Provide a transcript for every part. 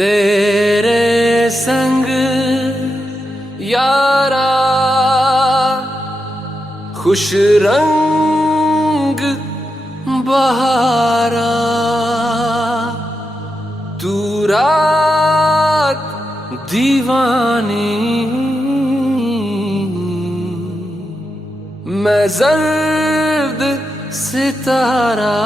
तेरे संग यारा खुश रंग बहारा, तू रात दीवानी, मैं जर्द सितारा।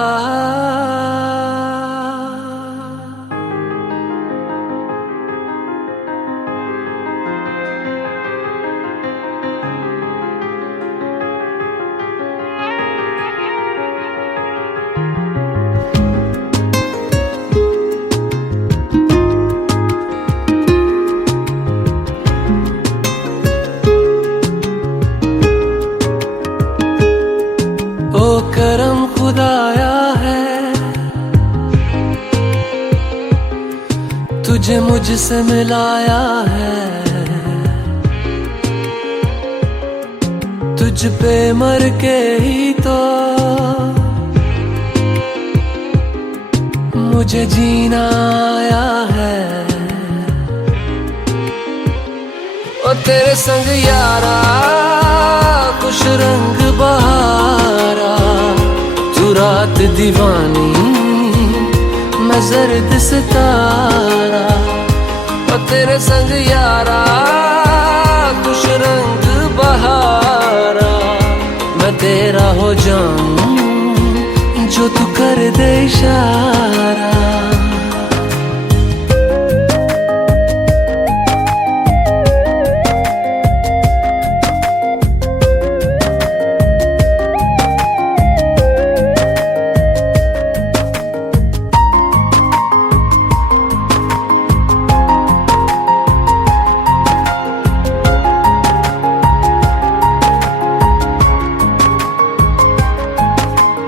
ओ करम खुदाया है, तुझे मुझसे मिलाया है। तुझ पे मर के ही तो मुझे जीना आया है। ओ तेरे संग यारा खुश रंग बहारा, तू रात दीवानी, मैं जर्द सितारा। ओ तेरे संग यारा खुश रंग बहारा, मैं तेरा हो जाऊं जो तू कर दे इशारा।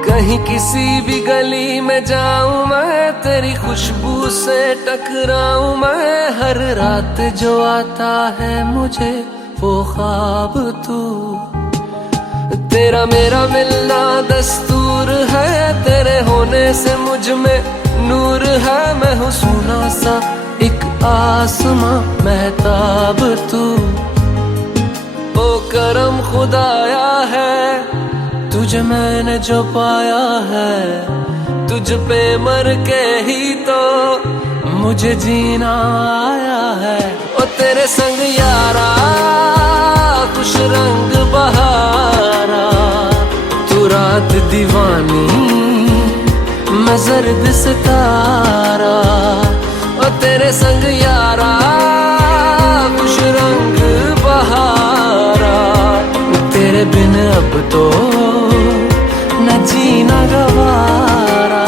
कहीं किसी भी गली में जाऊं मैं, तेरी खुशबू से टकराऊं मैं। हर रात जो आता है मुझे वो ख्वाब तू, तेरा मेरा मिलना दस्तूर है। तेरे होने से मुझ में नूर है, मैं हूँ सोना सा एक आसमां महताब तू। ओ करम खुदाया है, तुझे मैंने जो पाया है। तुझ पे मर के ही तो मुझे जीना आया है। ओ तेरे संग यारा खुश रंग बहारा, तू रात दीवानी, मैं जर्द सितारा। ओ तेरे संग यारा खुश रंग बहारा, तेरे बिन अब तो न जीना गवारा।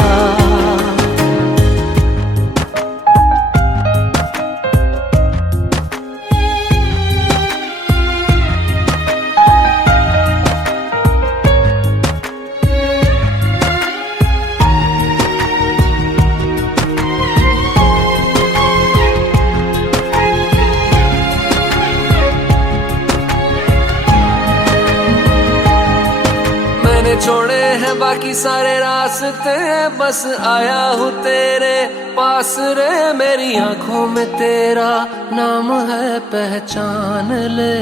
छोड़े हैं बाकी सारे रास्ते, बस आया हूँ तेरे पास रे। मेरी आंखों में तेरा नाम है, पहचान ले।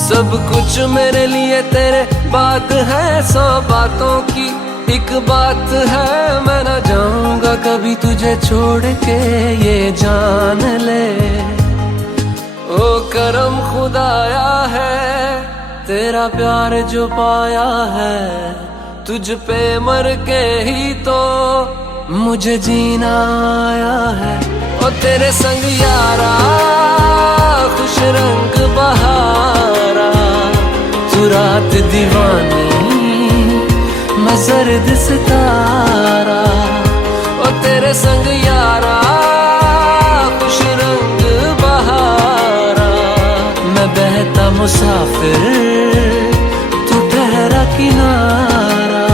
सब कुछ मेरे लिए तेरे बात है, 100 बातों की एक बात है। मैं ना जाऊंगा कभी तुझे छोड़ के, ये जान ले। ओ करम खुदाया है, तेरा प्यार जो पाया है। तुझ पे मर के ही तो मुझे जीना आया है। ओ तेरे संग यारा खुश रंग बहारा, तू रात दीवानी, मैं जर्द सितारा। ओ तेरे संग यारा खुश रंग बहारा, मैं बहता मुसाफिर, तू ठहरा किनारा।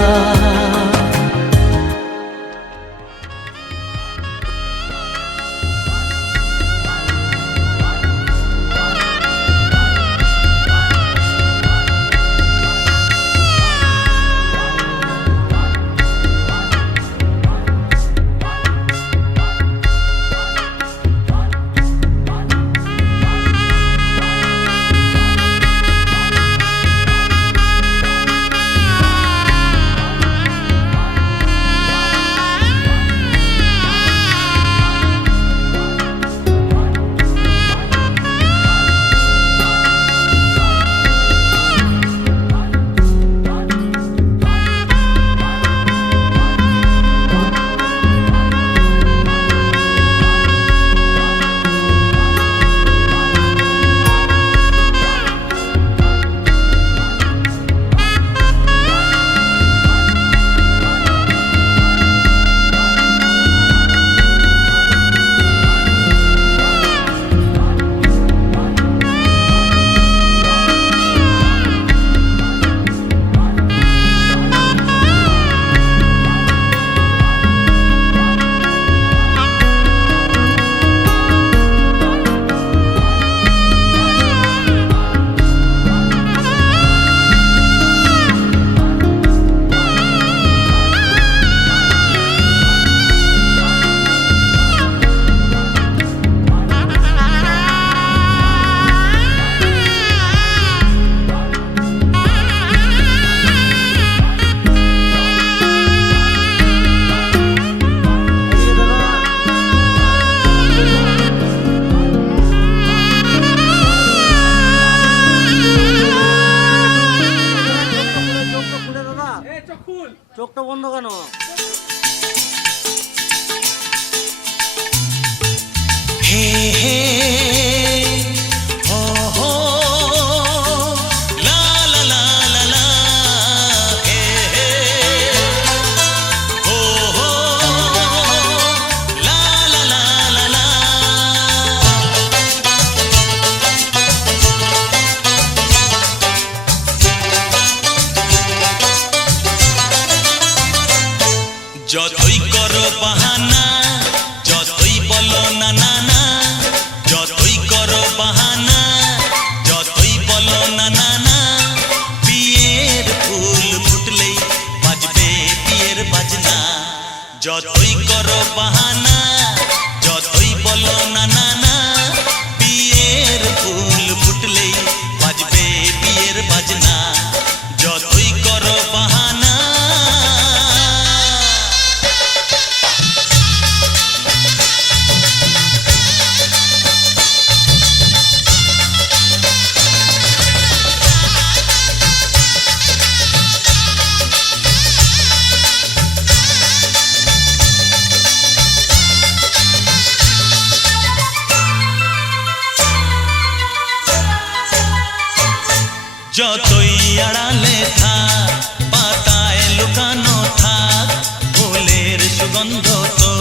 যতই আড়ালে থাক পাতায় লুকানো থাক ফুলের সুগন্ধ তো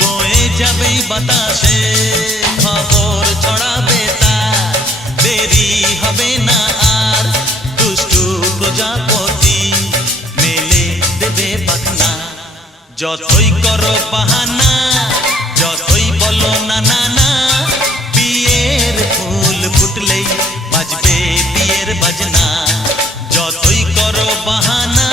বয়ে যাবেই বাতাসে খবর ছড়াবে তার দেরি হবে না আর দুষ্টু প্রজাপতি মেলে দেবে পাখনা যতই করো বাহানা যতই বলো না না না বিয়ের ফুল ফুটলেই বাজবে বিয়ের বাজনা যতই করো বাহানা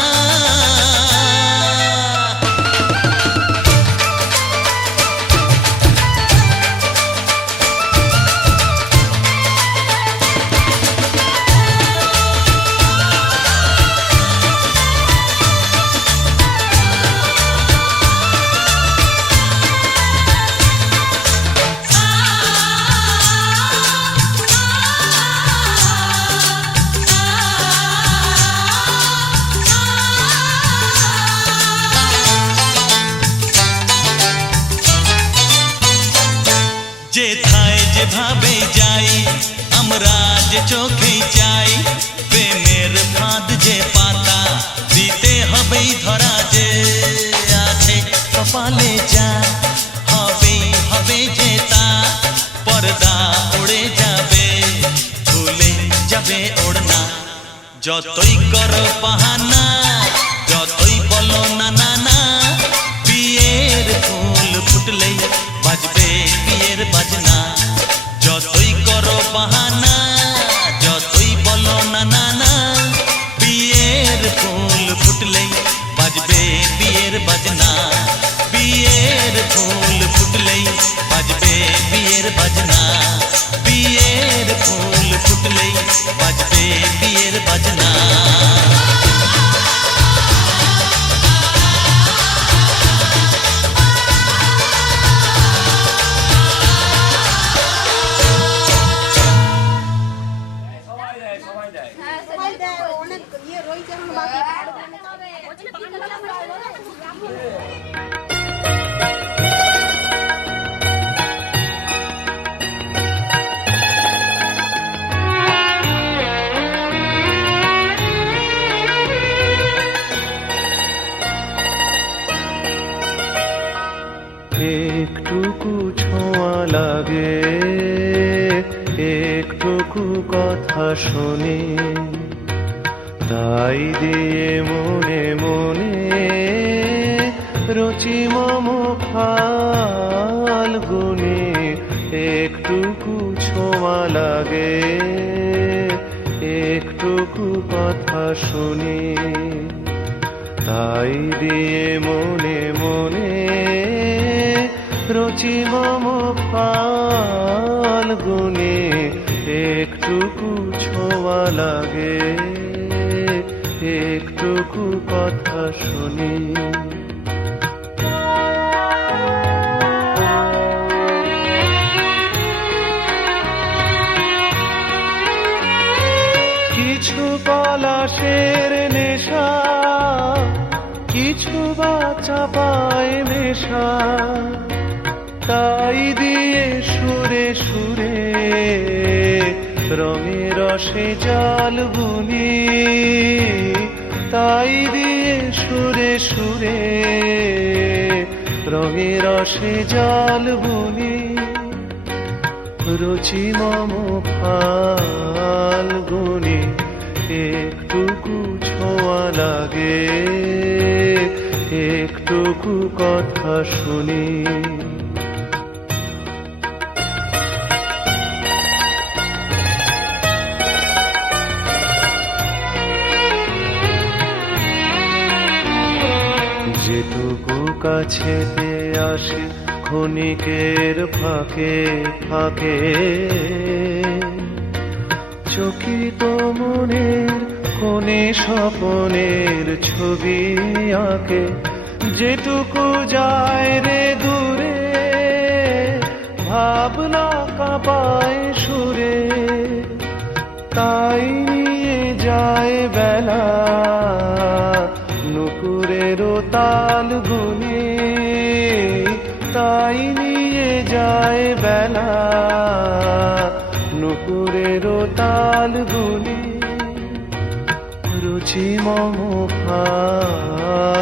যেথায় যেভাবে যাই আমরা যে চোখেই চাই প্রেমের ফাঁদ যে পাতা দিতে হবেই ধরা যে আছে কপালে যা হবেই হবে যে তা পর্দা উড়ে যাবে ভুলে যাবে ওড়না যতই করো বাহানা যতই বলো না না না বিয়ের ফুল ফুটলেই বাজবে বিয়ের বাজনা যতই করো বাহানা যতই বলো না না না বিয়ের ফুল ফুটলেই বাজবে বিয়ের বাজনা বিয়ের ফুল ফুটলেই বাজবে বিয়ের বাজনা বিয়ের ফুল ফুটলেই বাজবে বিয়ের বাজনা একটুকু ছোঁয়া লাগে একটুকু কথা শুনি তাই দিয়ে মনে মনে রচি মম ফাল্গুনি একটুকু ছোঁয়া লাগে একটুকু কথা শুনি তাই দিয়ে মনে মনে রচি মম ফাল্গুনি একটুকু ছোঁয়া লাগে একটুকু কথা শুনি কিছু পলাশের নেশা কিছু বা চাপায় নেশা তাই দিয়ে সুরে সুরে রঙে রসে জল বুনি তাই দিয়ে সুরে সুরে রঙে রসে জল বুনি রুচি মম ফাল্গুনি একটুকু ছোঁয়া লাগে একটুকু কথা শুনি যেটুকু কাছেতে আসে ক্ষণিকের ফাঁকে ফাঁকে চকিত মনের কোণে স্বপনের ছবি আঁকে যেটুকু যায় রে দূরে ভাবনা কাঁপায় সুরে তাই নিয়ে যায় বেলা নুপুরের তাল গুনে তাই নিয়ে যায় বেলা নুপুরের তাল গুনে রুচি মম ফাল্গুনে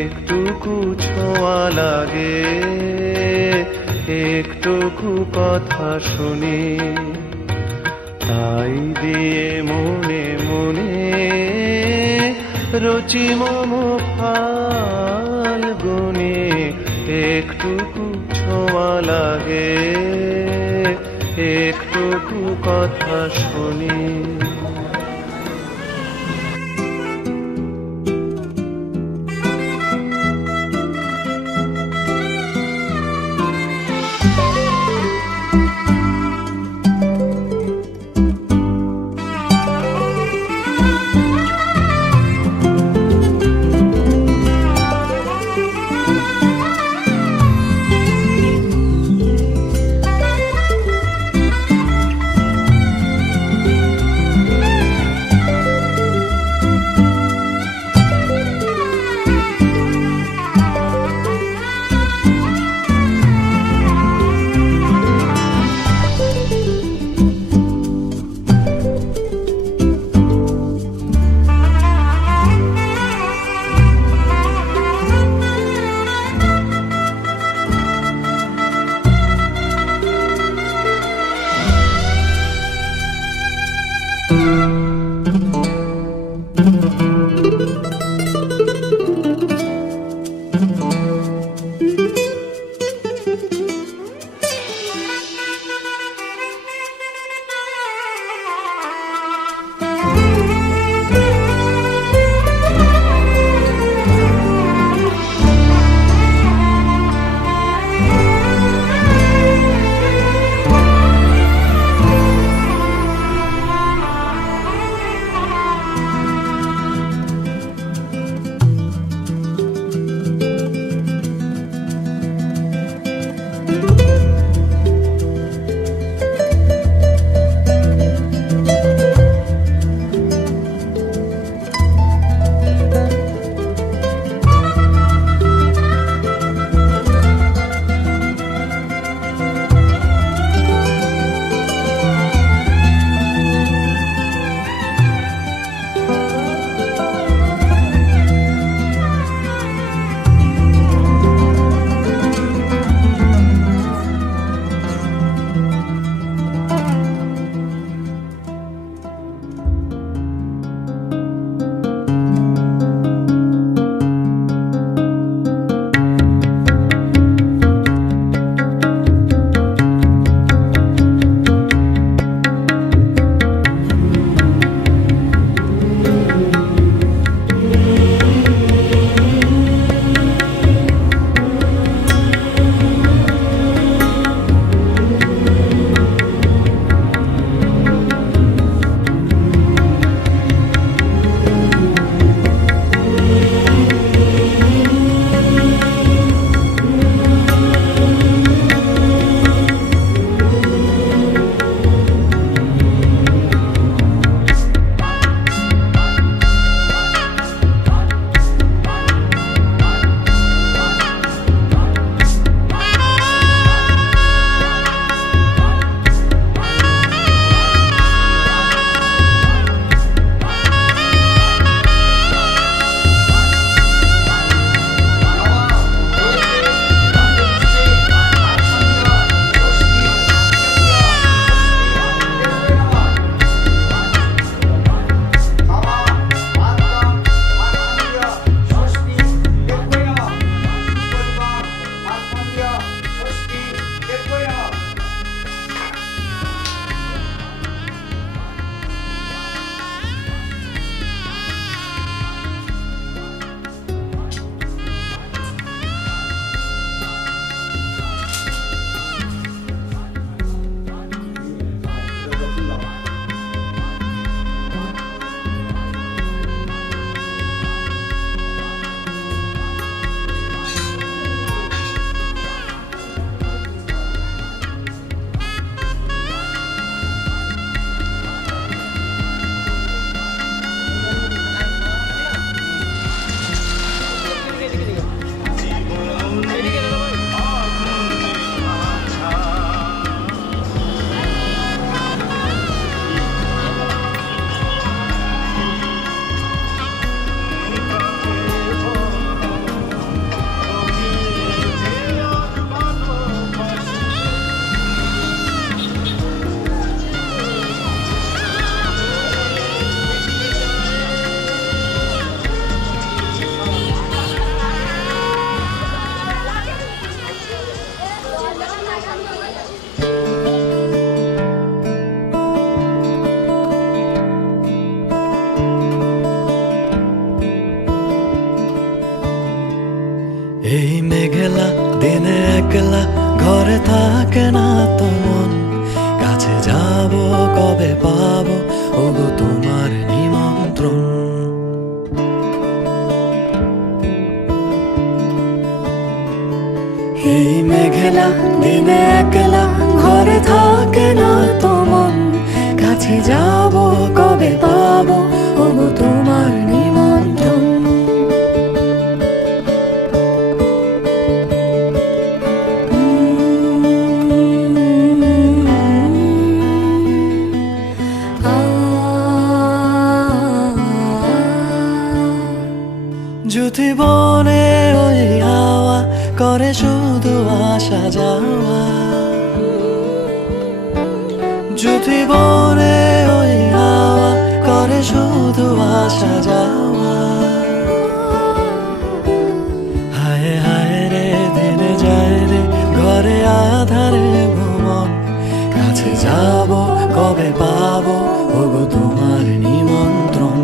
একটুকু ছোঁয়া লাগে, একটুকু কথা শুনি, তাই দিয়ে মনে মনে রুচি মম ফাল্গুনে একটুকু ছোঁয়া লাগে, একটুকু কথা শুনি। এই মেঘলা দিনে একলা ঘরে থাকে না তো মন, কাছে যাব কবে পাবো ওগো তোমার নিমন্ত্রণ। এই মেঘলা দিনে একলা ঘরে থাকে না তো মন, কাছে যাব কবে পাবো ওগো তোমার নিমন্ত্রণ। যদি বনে ওই হাওয়া করে শুধু আসা যাওয়া, যদি বনে ওই হাওয়া করে শুধু আসা যাওয়া। হায় হায় রে দিনে যায় রে ঘরে আধারে ভুবন, কাছে যাব কবে পাবো ওগো তোমার নিমন্ত্রণ।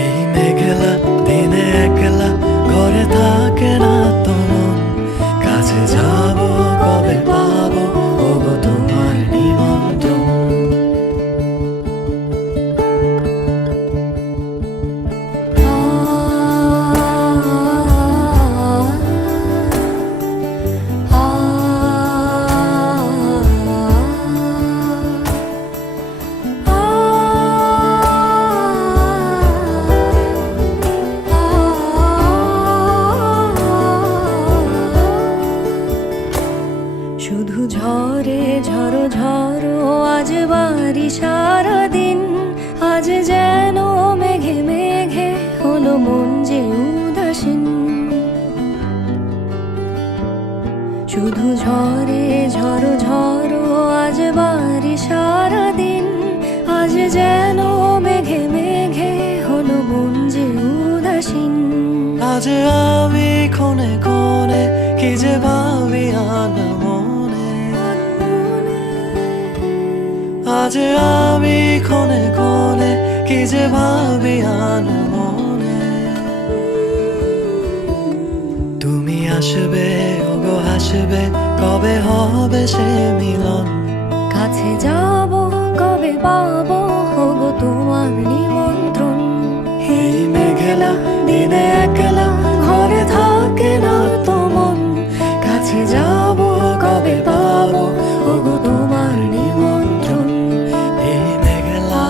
এই মেঘলা দিনে একলা ঘরে থাকে না তো মন, কাছে যাব কবে পাবো ওগো তোমার নিমন্ত্রণ। শুধু ঝরে ঝড়ো ঝড়ো আজ বাড়ি সারাদিন, আজ যেন মেঘে মেঘে হলো মন যে উদাসীন। শুধু ঝরে ঝড়ো ঝড়ো আজ বাড়ি সারাদিন, আজ যেন মেঘে মেঘে হলো মন যে উদাসীন। আজ আমি ক্ষণে ক্ষণে কি যে ভাবি আনমনে, আজ আমি ক্ষণে ক্ষণে কি যে ভাবি আনমনে। তুমি আসবে ওগো আসবে কবে হবে সে মিলন, কাছে যাব কবে পাবো ওগো তোমার নিমন্ত্রণ। এই মেঘলা দিনে একলা ঘরে থাকে না তো মন, কাছে যাব কবে পাবো ওগো তোমার নিমন্ত্রণ। এই মেঘলা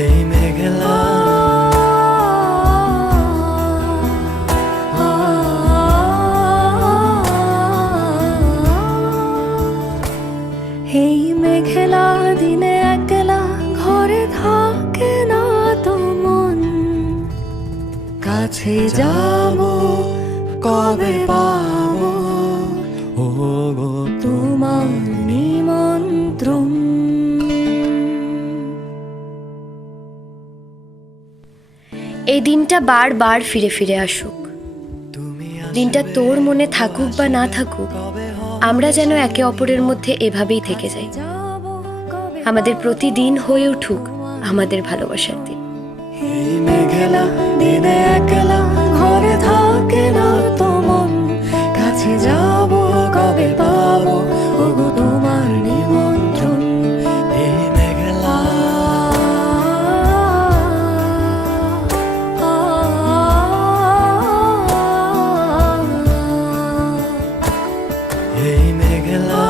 এই মেঘলা এই মেঘলা দিনে একলা ঘরে থাকে না তো মন, কাছে যাব কবে পাবো ওগো তোমার নিমন্ত্রণ। এই দিনটা বারবার ফিরে ফিরে আসুক, দিনটা তোর মনে থাকুক বা না থাকুক, আমরা যেন একে অপরের মধ্যে এভাবেই থেকে যাই। আমাদের প্রতিদিন হয়ে উঠুক আমাদের ভালোবাসার দিন। এই মেঘলা দিনে একলা ঘরে থাকে না তো মন, কাছে যাব কবে পাবো ওগো তোমার নিমন্ত্রণ। এই মেঘলা এই মেঘলা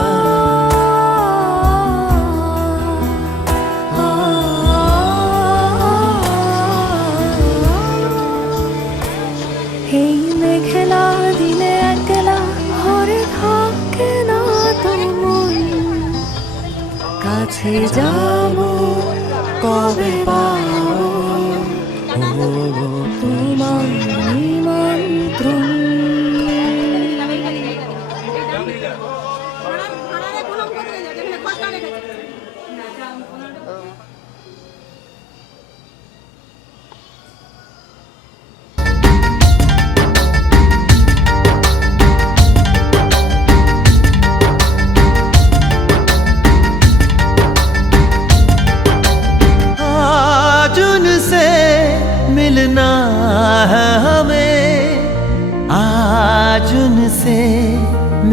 এই মেঘলা দিনে একলা ঘরে থাকে না তো মন, কাছে যাব কবে পাবো ওগো তোমার নিমন্ত্রণ।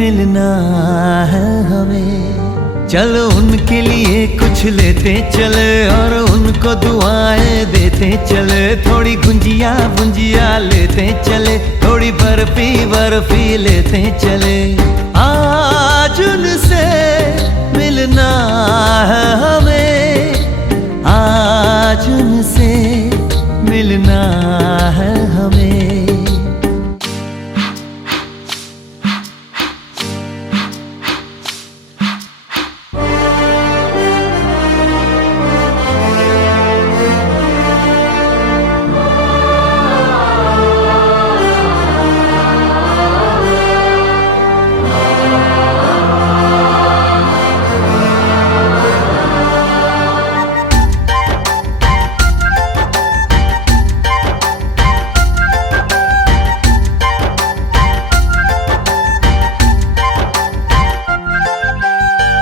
मिलना है हमें। चलो उनके लिए कुछ लेते चले और उनको दुआएं देते चले। थोड़ी गुंजिया गुंजिया लेते चले, थोड़ी बर्फी बर्फी लेते चले। आज उनसे मिलना है हमें, आज उनसे मिलना है हमें।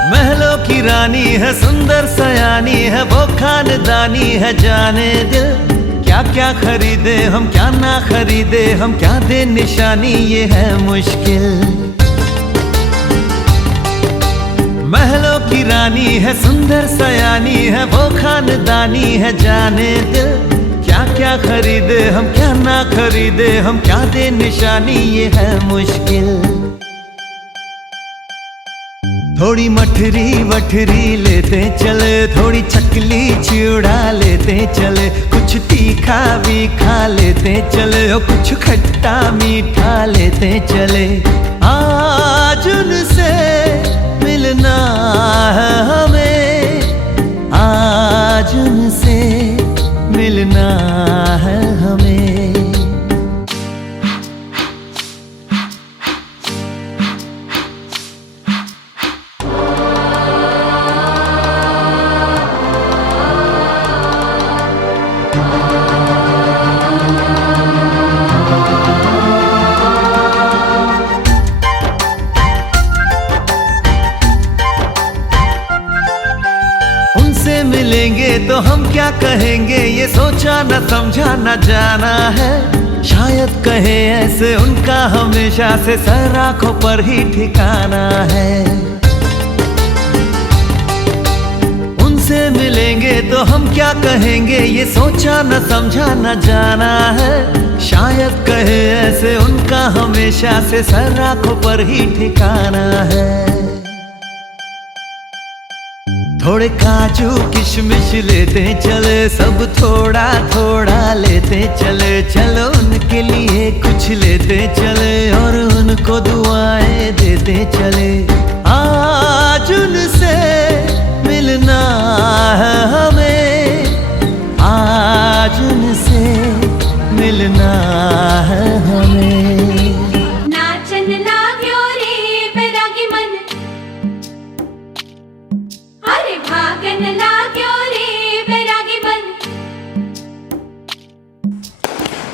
महलों की रानी है, सुंदर सयानी है, वो खानदानी है जाने दिल। क्या क्या खरीदे हम, क्या ना खरीदे हम, क्या दे निशानी, ये है मुश्किल। महलों की रानी है, सुंदर सयानी है, वो खानदानी है जाने दिल। क्या क्या खरीदे हम, क्या ना खरीदे हम, क्या दे निशानी, ये है मुश्किल। थोड़ी मठरी वठरी लेते चले, थोड़ी चकली चिड़ा लेते चले। कुछ तीखा भी खा लेते चले, और कुछ खट्टा मीठा लेते चले। आज उनसे मिलना है हमें, आज उनसे मिलना है हमें। उनसे मिलेंगे तो हम क्या कहेंगे, ये सोचा न समझा न जाना है। शायद कहे ऐसे उनका हमेशा से सर आंखों पर ही ठिकाना है। उनसे मिलेंगे तो हम क्या कहेंगे, ये सोचा न समझा न जाना है। शायद कहे ऐसे उनका हमेशा से सर आंखों पर ही ठिकाना है। थोड़े काजू किशमिश लेते चले, सब थोड़ा थोड़ा लेते चले। चलो उनके लिए कुछ लेते चले और उनको दुआएं देते चले। आज उनसे मिलना है हमें, आज उनसे मिलना है हमें। नाचन लाग्यो रे बैरागी मन, अरे भागन लाग्यो रे बैरागी मन।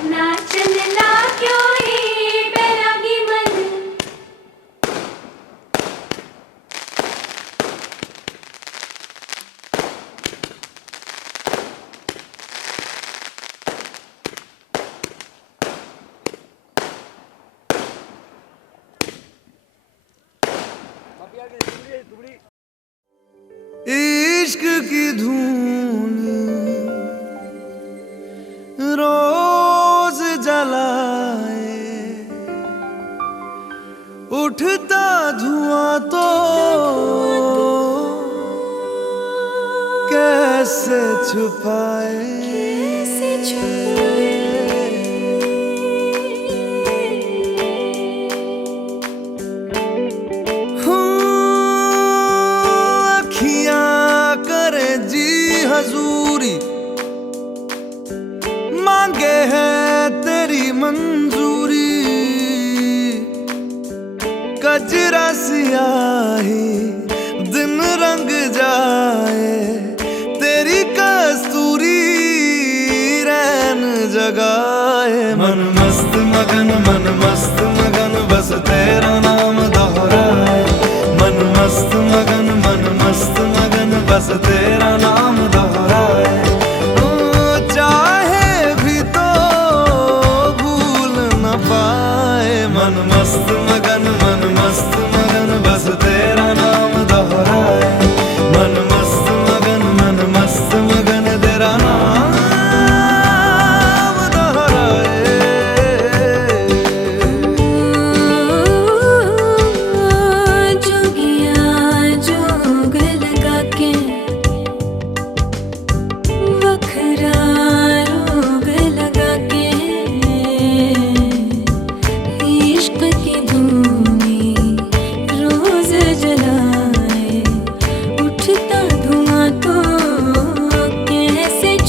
नाचन लाग्यो रे बैरागी मन। इश्क की धून रोज जलाए, उठता धुआं तो कैसे छुपाए। हजूरी मांगे है तेरी मंजूरी। कजरा सियाही दिन रंग जाए, तेरी कस्तूरी रैन जगाए। मन मस्त मगन बस तेरा नाम दोहराए। मन मस्त मगन बस तेरा नाम दोहराए। चाहे भी तो भूल न पाए। मन मस्त मगन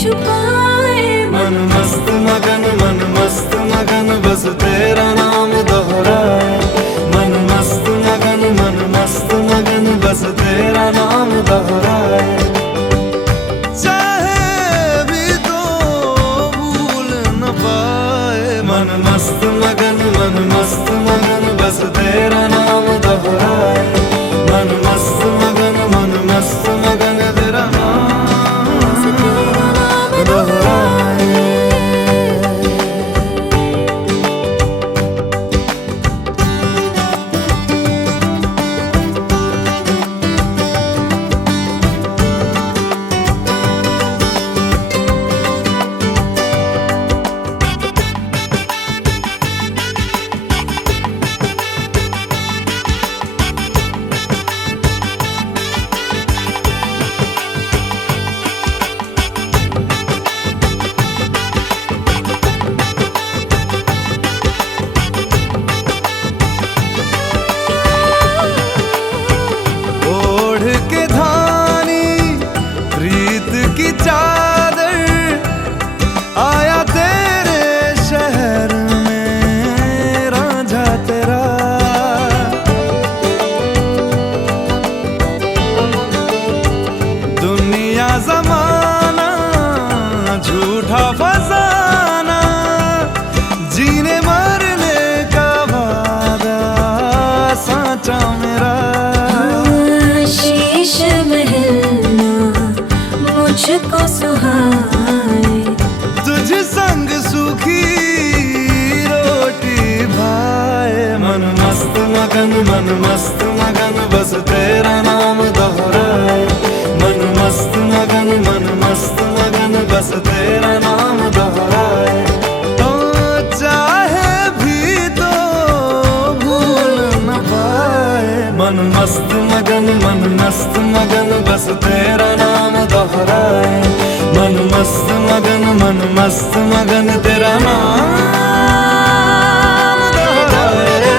छुपाए मन मस्त मगन बस तेरा नाम दोहराए मन मस्त मगन बस तेरा नाम दोहराए चाहे भी तो भूल न पाए मन मस्त मगन बस तेरा नाम दोहराए मन मस्त मगन तेरा नाम दोहराए ओढ़ के धानी प्रीत की चादर आया तेरे शहर में रांझा तेरा दुनिया जमाना झूठा फसाना जीने मरने का वादा साचा मेरा शीश महलना मुझको सुहाए तुझ संग सूखी रोटी भाए मन मस्त मगन बस तेरा नाम दोहराए मन मस्त मगन बस तेरा नाम दोहराए तो चाहे भी तो भूल न पाए मन मस्त मगन बस तेरा नाम दोहराए मन मस्त मगन तेरा नाम दोहराए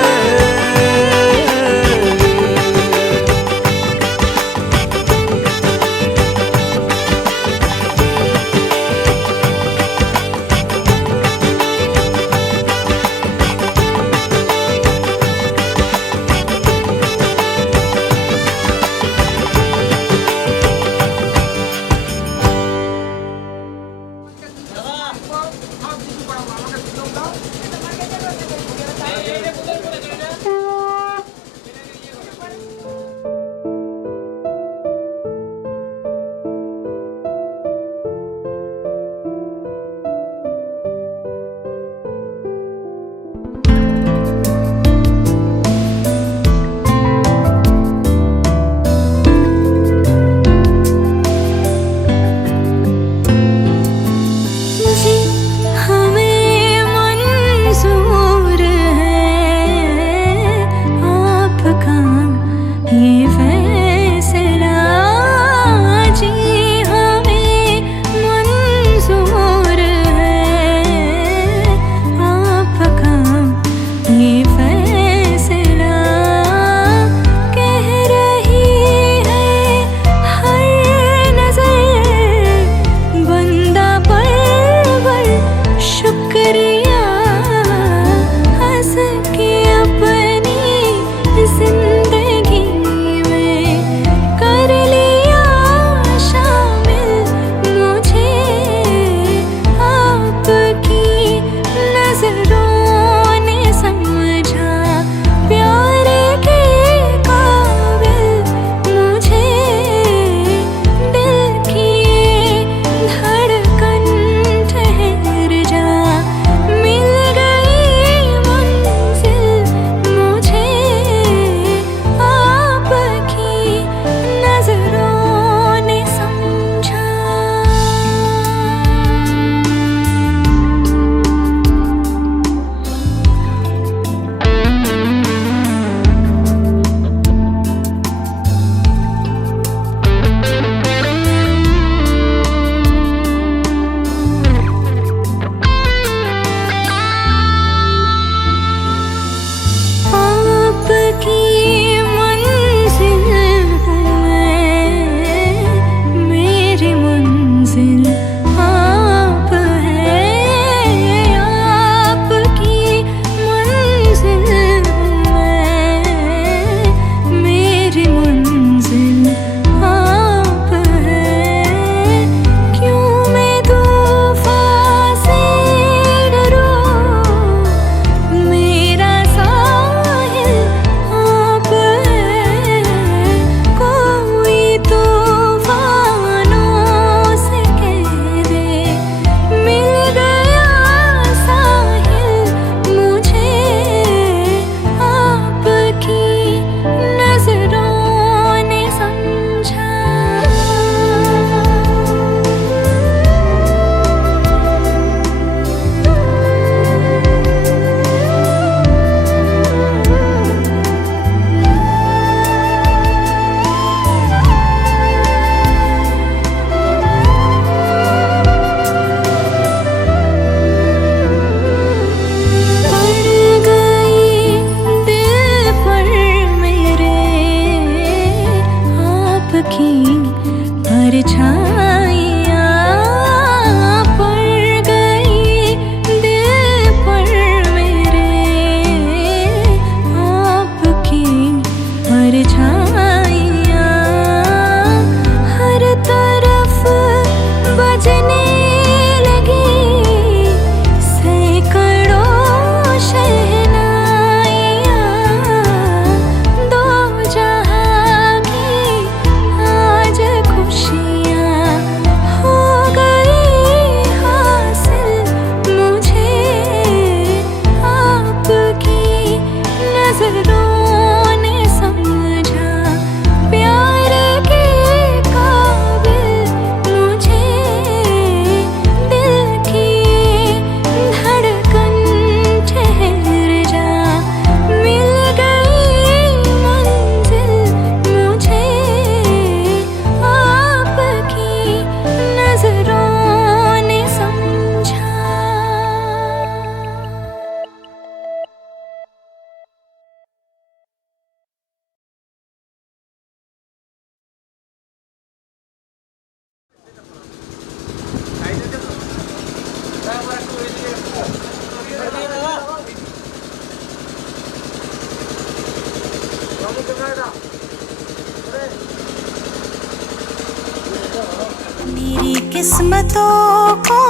किस्मतों को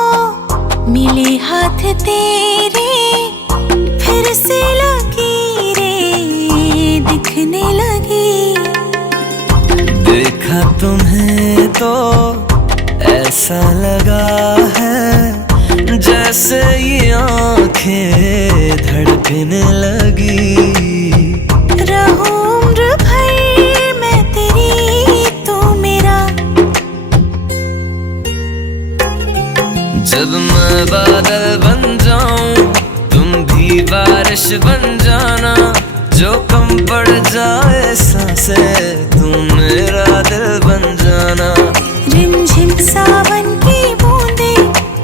मिले हाथ तेरे, फिर से लकीरें दिखने लगी। देखा तुम्हें तो ऐसा लगा है जैसे ये आंखें धड़कने लगी। रहूं उम्र भर मैं तेरी, तू मेरा। जब मैं बादल बन जाऊं तुम भी बारिश बन जाना, जो कम पड़ जाए सांसें तुम मेरा दिल बन जाना। रिमझिम सावन की बूंदे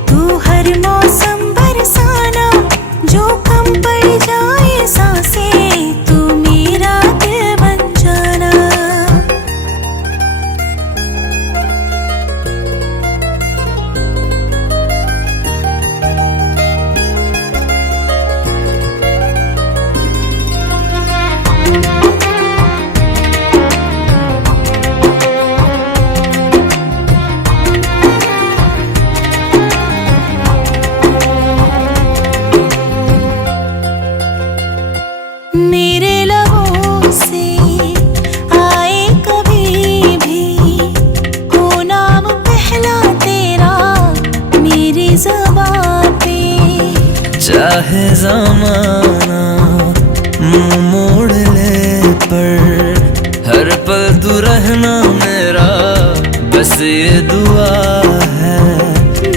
तू हर मौसम बरसाना, जो कम पड़ जाए सांसें तू मेरा दिल बन जाना। मेरे लबों से आए कभी भी हो नाम पहला तेरा मेरी ज़बान पे। चाहे ज़माना मुंह मोड़ ले पर हर पल तू रहना मेरा, बस ये दुआ है।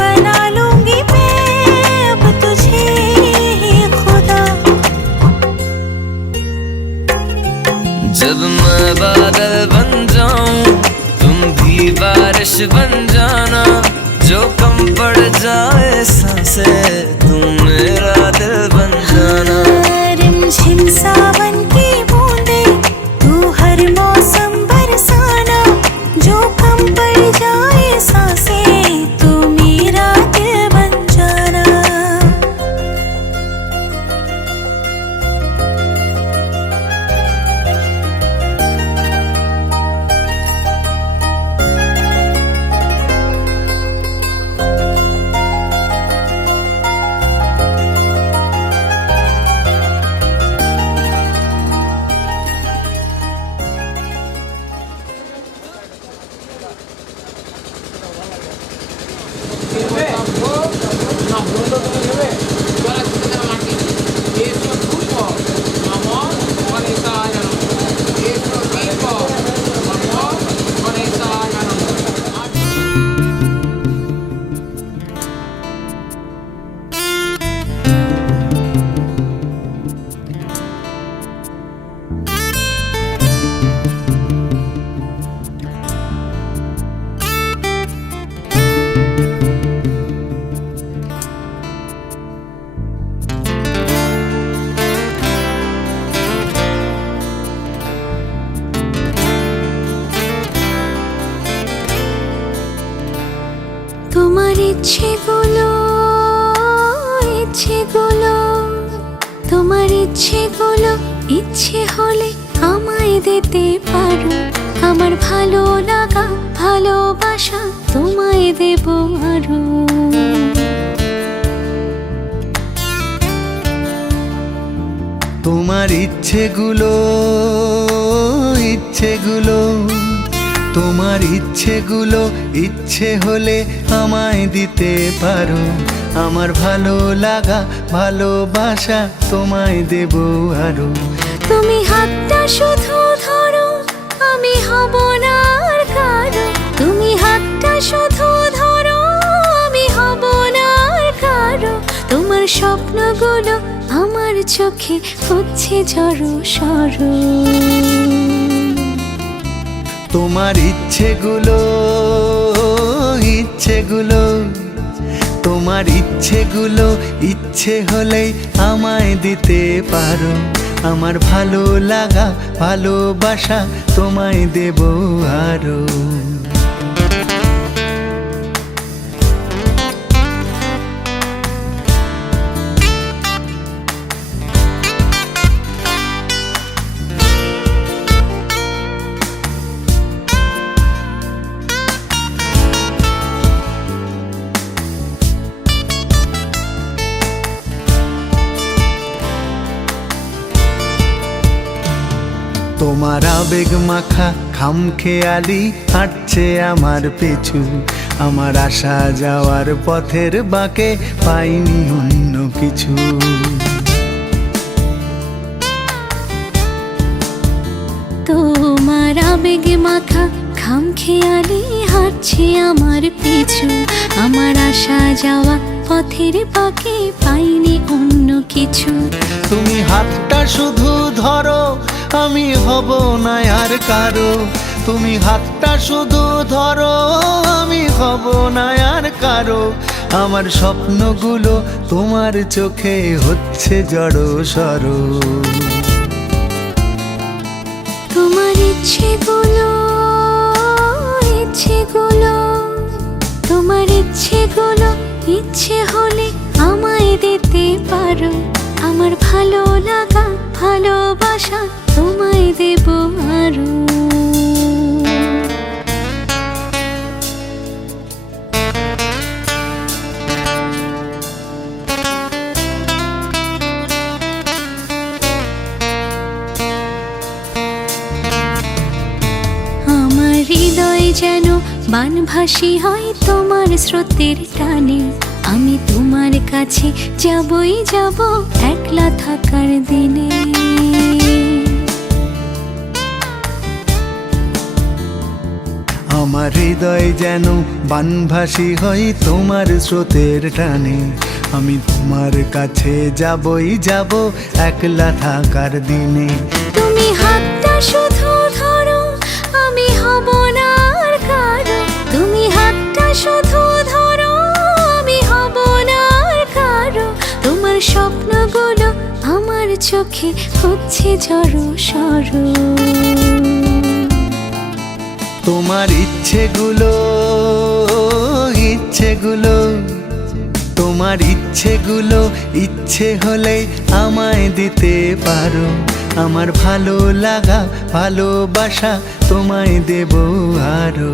बना लूंगी मैं अब तुझे ही खुदा। जब मैं बादल बन जाऊं तुम भी बारिश बन जाना, जो कम पड़ जाए सांसें तुम मेरा दिल बन जाना। रिमझिम सावन की बूंदे तू हर मौसम बरसाना, जो कम पड़ जाए सांसें तू मेरा दिल बन जाना। তোমার ইচ্ছেগুলো তোমার ইচ্ছেগুলো ইচ্ছে হলে আমায় দিতে পারো। আমার ভালো লাগা ভালোবাসা তোমায় দেব আরো। তোমার ইচ্ছেগুলো তোমার ইচ্ছেগুলো ইচ্ছে হলে আমায় দিতে পারো। আমার ভালো লাগা ভালোবাসা তোমায় দেব আরো। তুমি হাতটা শুধু ধরো, আমি হব না আর কারো। তুমি হাতটা শুধু ধরো, আমি হব না আর কারো। তোমার স্বপ্নগুলো আমার চোখে হচ্ছে ঝড় সরো। তোমার ইচ্ছেগুলো তোমার ইচ্ছেগুলো ইচ্ছে হলেই আমায় দিতে পারো। আমার ভালো লাগা ভালোবাসা তোমায় দেব আরো। তোমার আবেগ মাখা খামখেয়ালি হাঁটছে আমার পিছু, আমার আসা যাওয়ার পথের বাঁকে পাইনি অন্য কিছু। তোমার আবেগে মাখা খামখেয়ালি হাঁটছে আমার পিছু, আমার আসা যাওয়া পথের বাঁকে পাইনি অন্য কিছু। তুমি হাতটা শুধু ধরো, আমি হব না আর কারো। তুমি হাতটা শুধু ধরো, আমি হব না আর কারো। আমার স্বপ্নগুলো তোমার চোখে হচ্ছে জড়ো সরো। তোমার ইচ্ছেগুলো তোমার ইচ্ছেগুলো ইচ্ছে হলে আমায় দিতে পারো। আমার ভালো লাগা ভালোবাসা তোমায় দেব আরো। আমার হৃদয় যেন বানভাসী হয় তোমার স্রোতের টানে। আমি তোমার কাছে যাবই যাব একলা থাকার দিনে। আমার হৃদয় যেন বানভাসী হয় তোমার স্রোতের টানে। আমি তোমার কাছে যাবই যাব একলা থাকার দিনে। তুমি হাতটা শুধু ধরো, আমি হব না আর কারো। তুমি হাতটা শুধু ধরো, আমি হব না আর কারো। তোমার স্বপ্নগুলো আমার চোখে হচ্ছে জড়ো সরো। তোমার ইচ্ছেগুলো তোমার ইচ্ছেগুলো ইচ্ছে হলে আমায় দিতে পারো। আমার ভালো লাগা ভালোবাসা তোমায় দেব আরো।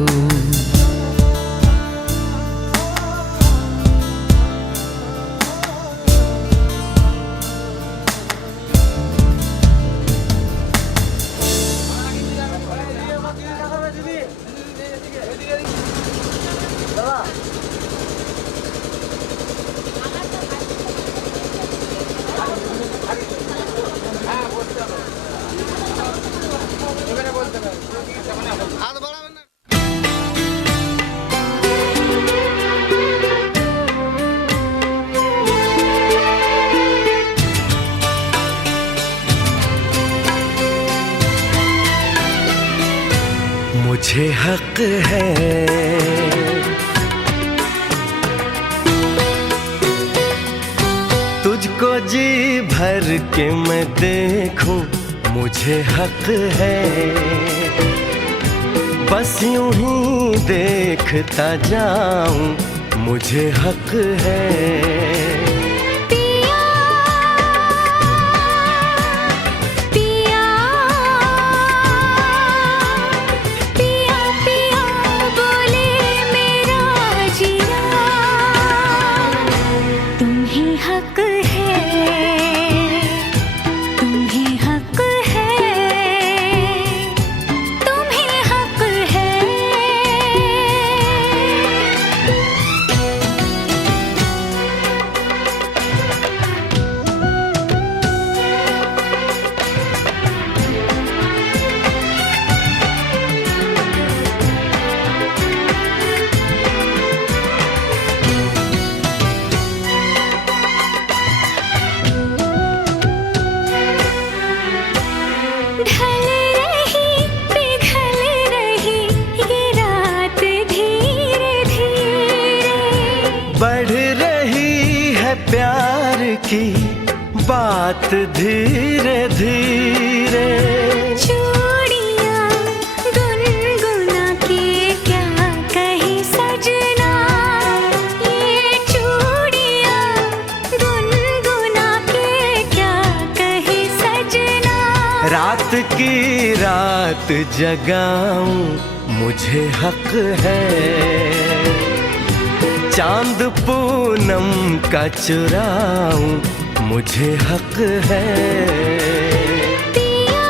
मुझे हक है तुझको जी भर के मैं देखूं, मुझे हक है बस यूं ही देखता जाऊं, मुझे हक है। प्यार की बात धीरे धीरे। चूड़ियां गुनगुना के क्या कहे सजना, ये चूड़ियां गुनगुना के क्या कहे सजना। रात की रात जगाऊं, मुझे हक है चांद पूनम का चुराऊं, मुझे हक है। पिया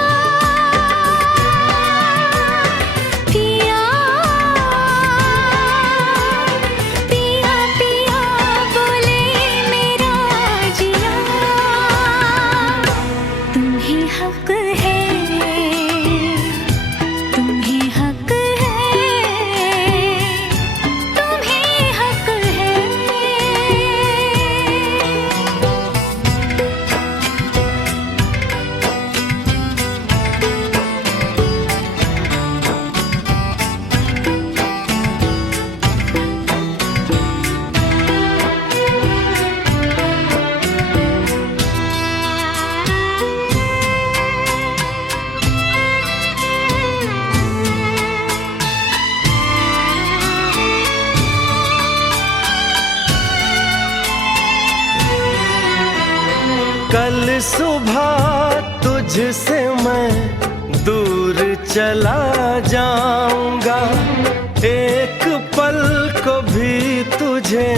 कल सुबह तुझसे मैं दूर चला जाऊंगा, एक पल को भी तुझे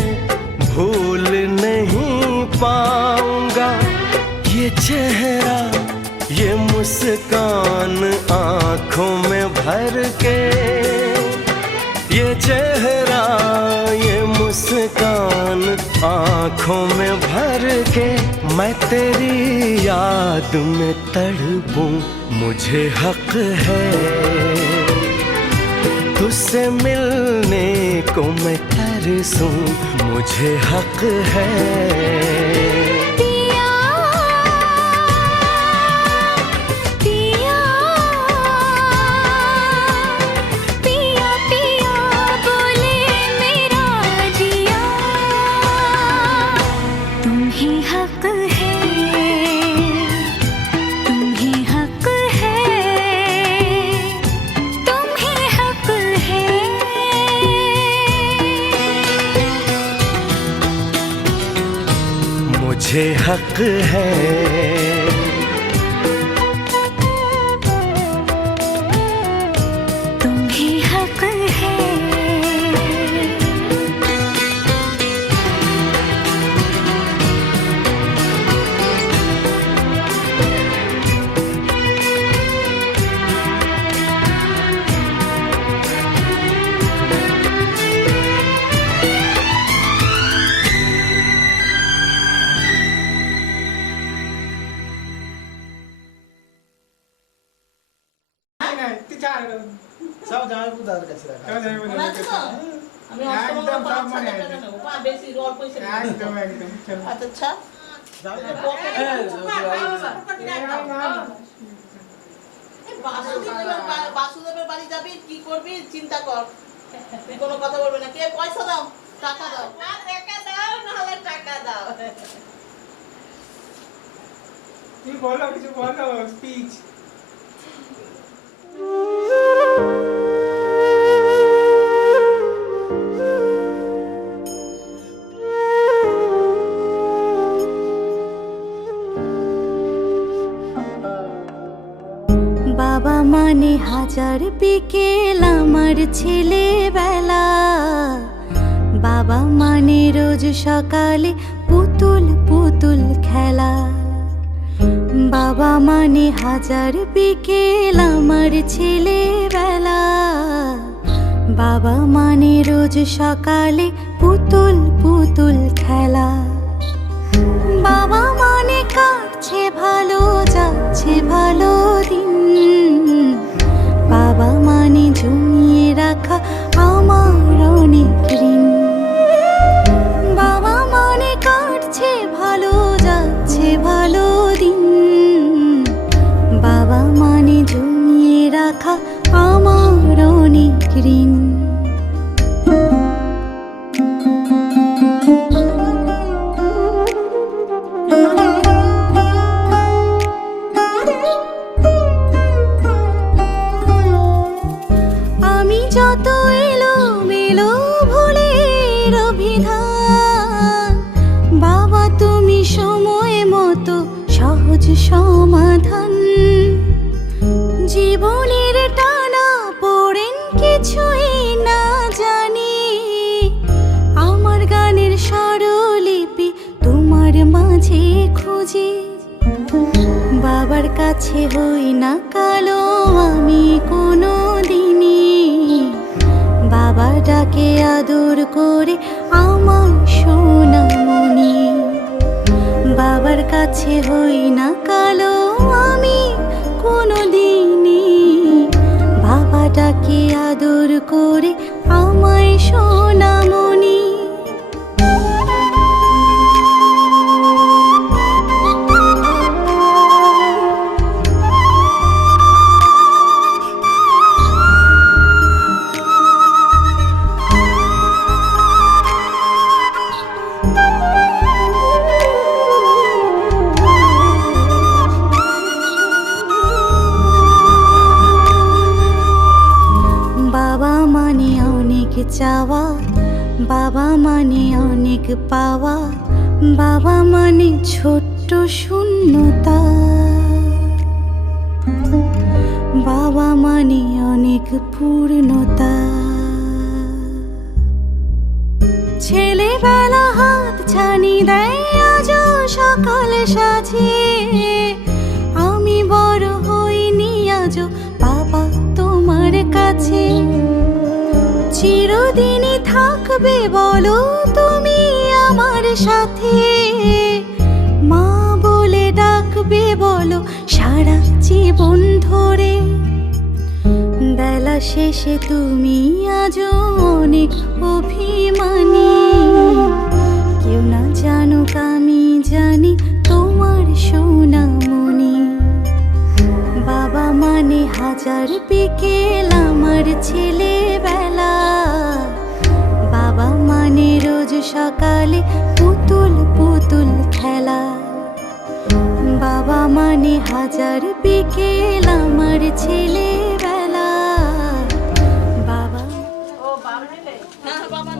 भूल नहीं पाऊंगा। ये चेहरा ये मुस्कान आंखों में भर के, ये चेहरा ये मुस्कान आंखों में भर के, मैं तेरी याद में तड़पूं मुझे हक है। तुझसे मिलने को मैं तरसूं मुझे हक है। मुझे हक है। तुम्हें हक है। সব জামাই পুতার কাছে রাখা আমি একদম সব মনে আছে বেশি রোল পয়সা একদম একদম আচ্ছা বাসুদেবের বাড়ি যাবি কি করবি চিন্তা কর, কোনো কথা বলবে না। কে পয়সা দাও, টাকা দাও, না টাকা দাও না হলে টাকা দাও। তুই বলো কিছু বলো স্পিচ। বাবা মানে হাজার বিকেল আমার ছেলেবেলা, বাবা মানে রোজ সকালে পুতুল পুতুল খেলা। বাবা মানে হাজার বিকেল আমার ছেলেবেলা, বাবা মানে রোজ সকালে পুতুল পুতুল খেলা। বাবা মানে কাটছে ভালো যাচ্ছে ভালো দিন, বাবা মানে জমিয়ে রাখা আমার অনেক ঋণ। বাবা মানে কাটছে ভালো যাচ্ছে ভালো দিন, বাবা মানে জমিয়ে রাখা আমার অনেক ঋণ। আমি যত এলো মেলো ভুলের অভিধান, বাবা তুমি সময় মতো সহজ সমাধান। জীবনের টানা পড়েন কিছুই না জানি, আমার গানের স্বরলিপি তোমার মাঝে খুঁজি। বাবার কাছে হই না কালো আমি কোনো দিনই, বাবা ডাকে আদর করে আমার সোনামণি। বাবার কাছে হই না কালো আমি কোনো দিনই, বাবা ডাকে আদর করে আমায় সোনামণি। বাবা মানে অনেক চাওয়া, বাবা মানে অনেক পাওয়া, বাবা মানে ছোট্ট কষ্ট শূন্যতা, বাবা মানে অনেক পূর্ণতা। ছেলেবেলা হাত ছানি দেয় আজও সকাল সাজে, আমি বড় হইনি আজও বাবা তোমার কাছে। চিরদিনই থাকবে বলো তুমি আমার সাথে, মা বলে ডাকবে বলো সারা জীবন ধরে। বেলা শেষে তুমি আজও অনেক অভিমানী, কেউ না জানুক আমি জানি তোমার সোনামণি। বাবা মানে হাজার বিকেল আমার ছেলেবেলা, বাবা মানে রোজ সকালে পুতুল পুতুল খেলা। বাবা মানে হাজার বিকেল আমার ছেলেবেলা, বাবা। হ্যাঁ বাবা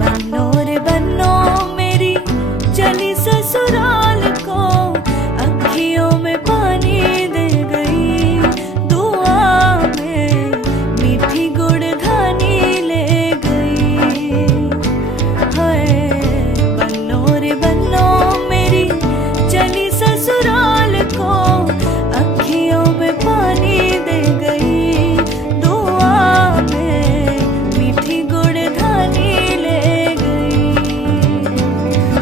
बन्नो रे बन्नो मेरी चली ससुराल को, अखियों में पानी दे गई दुआ में, मीठी गुड़ धानी ले गई। हाय बन्नो रे बन्नो मेरी चली ससुराल को, अखियों में पानी दे गई दुआ में, मीठी गुड़ धानी ले गई।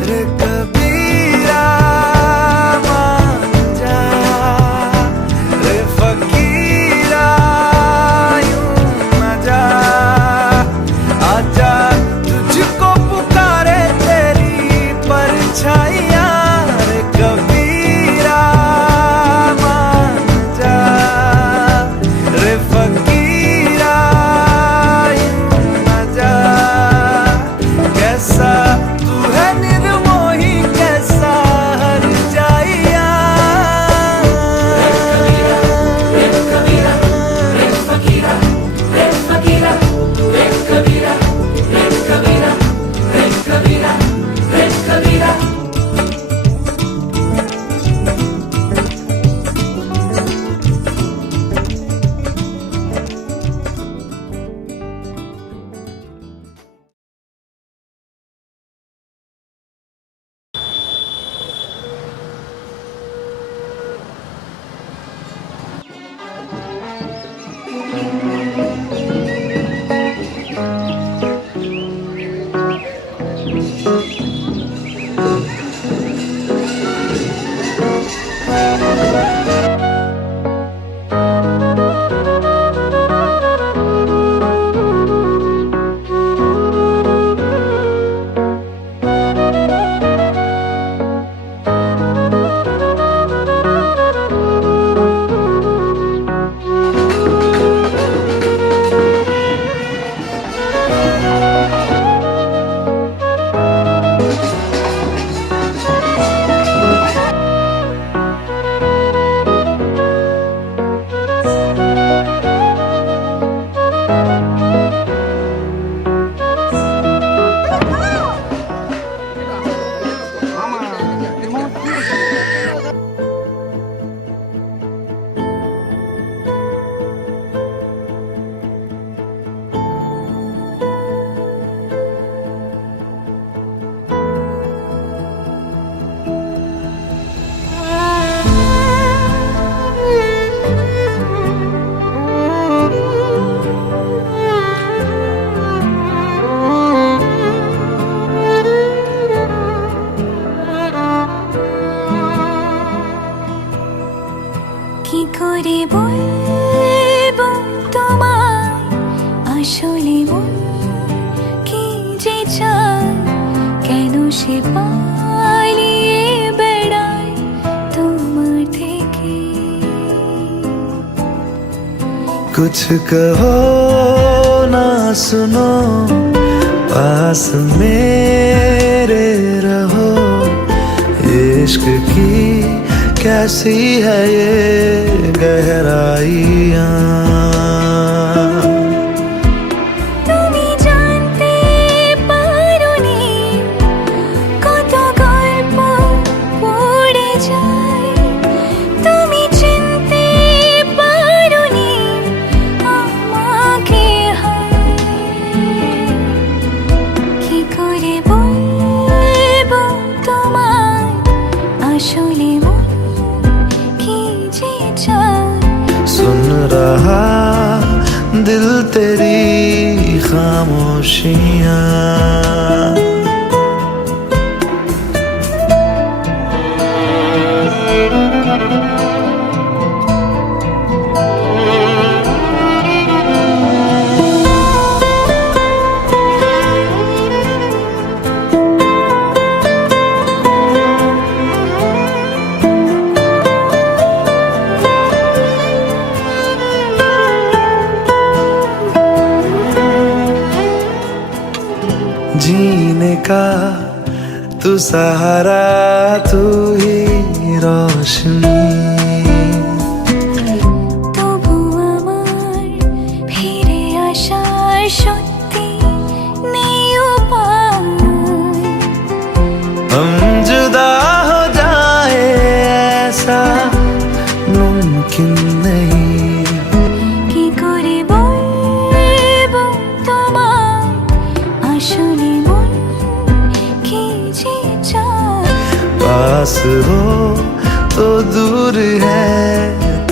रे कबीरा मान जा, रे फकीरा यूं न जा, आजा तुझको पुकारे तेरी परछाइयाँ। रे कबीरा मान जा, रे फकीरा यूं न जा, कैसा तू है निर्मोही कैसा हर जाइया। কি করে বলবো তোমায় আসলে মন কি যে চায়, কেন সে পালিয়ে বেড়ায় তোমার থেকে। कुछ कहो ना सुनो पास मेरे रहो, इश्क की कैसी है ये गहराइयाँ। তুমি জানতে পারোনি কত গল্প পড়ে যায়, তুমি চিনতে পারোনি আমাকে কি করে বলবো তোমায় আসলে মন কি যে চায়। सुन रहा दिल तेरी खामोशियाँ। जीने का तू सहारा, तू ही रोशनी। তবু আমার ফিরে আসার সত্যি নেই উপায়। हम जुदा हो जाए ऐसा मुमकिन नहीं। কি করে বলবো তোমায় আসলে মন কি যে চায়। पास हो तो दूर है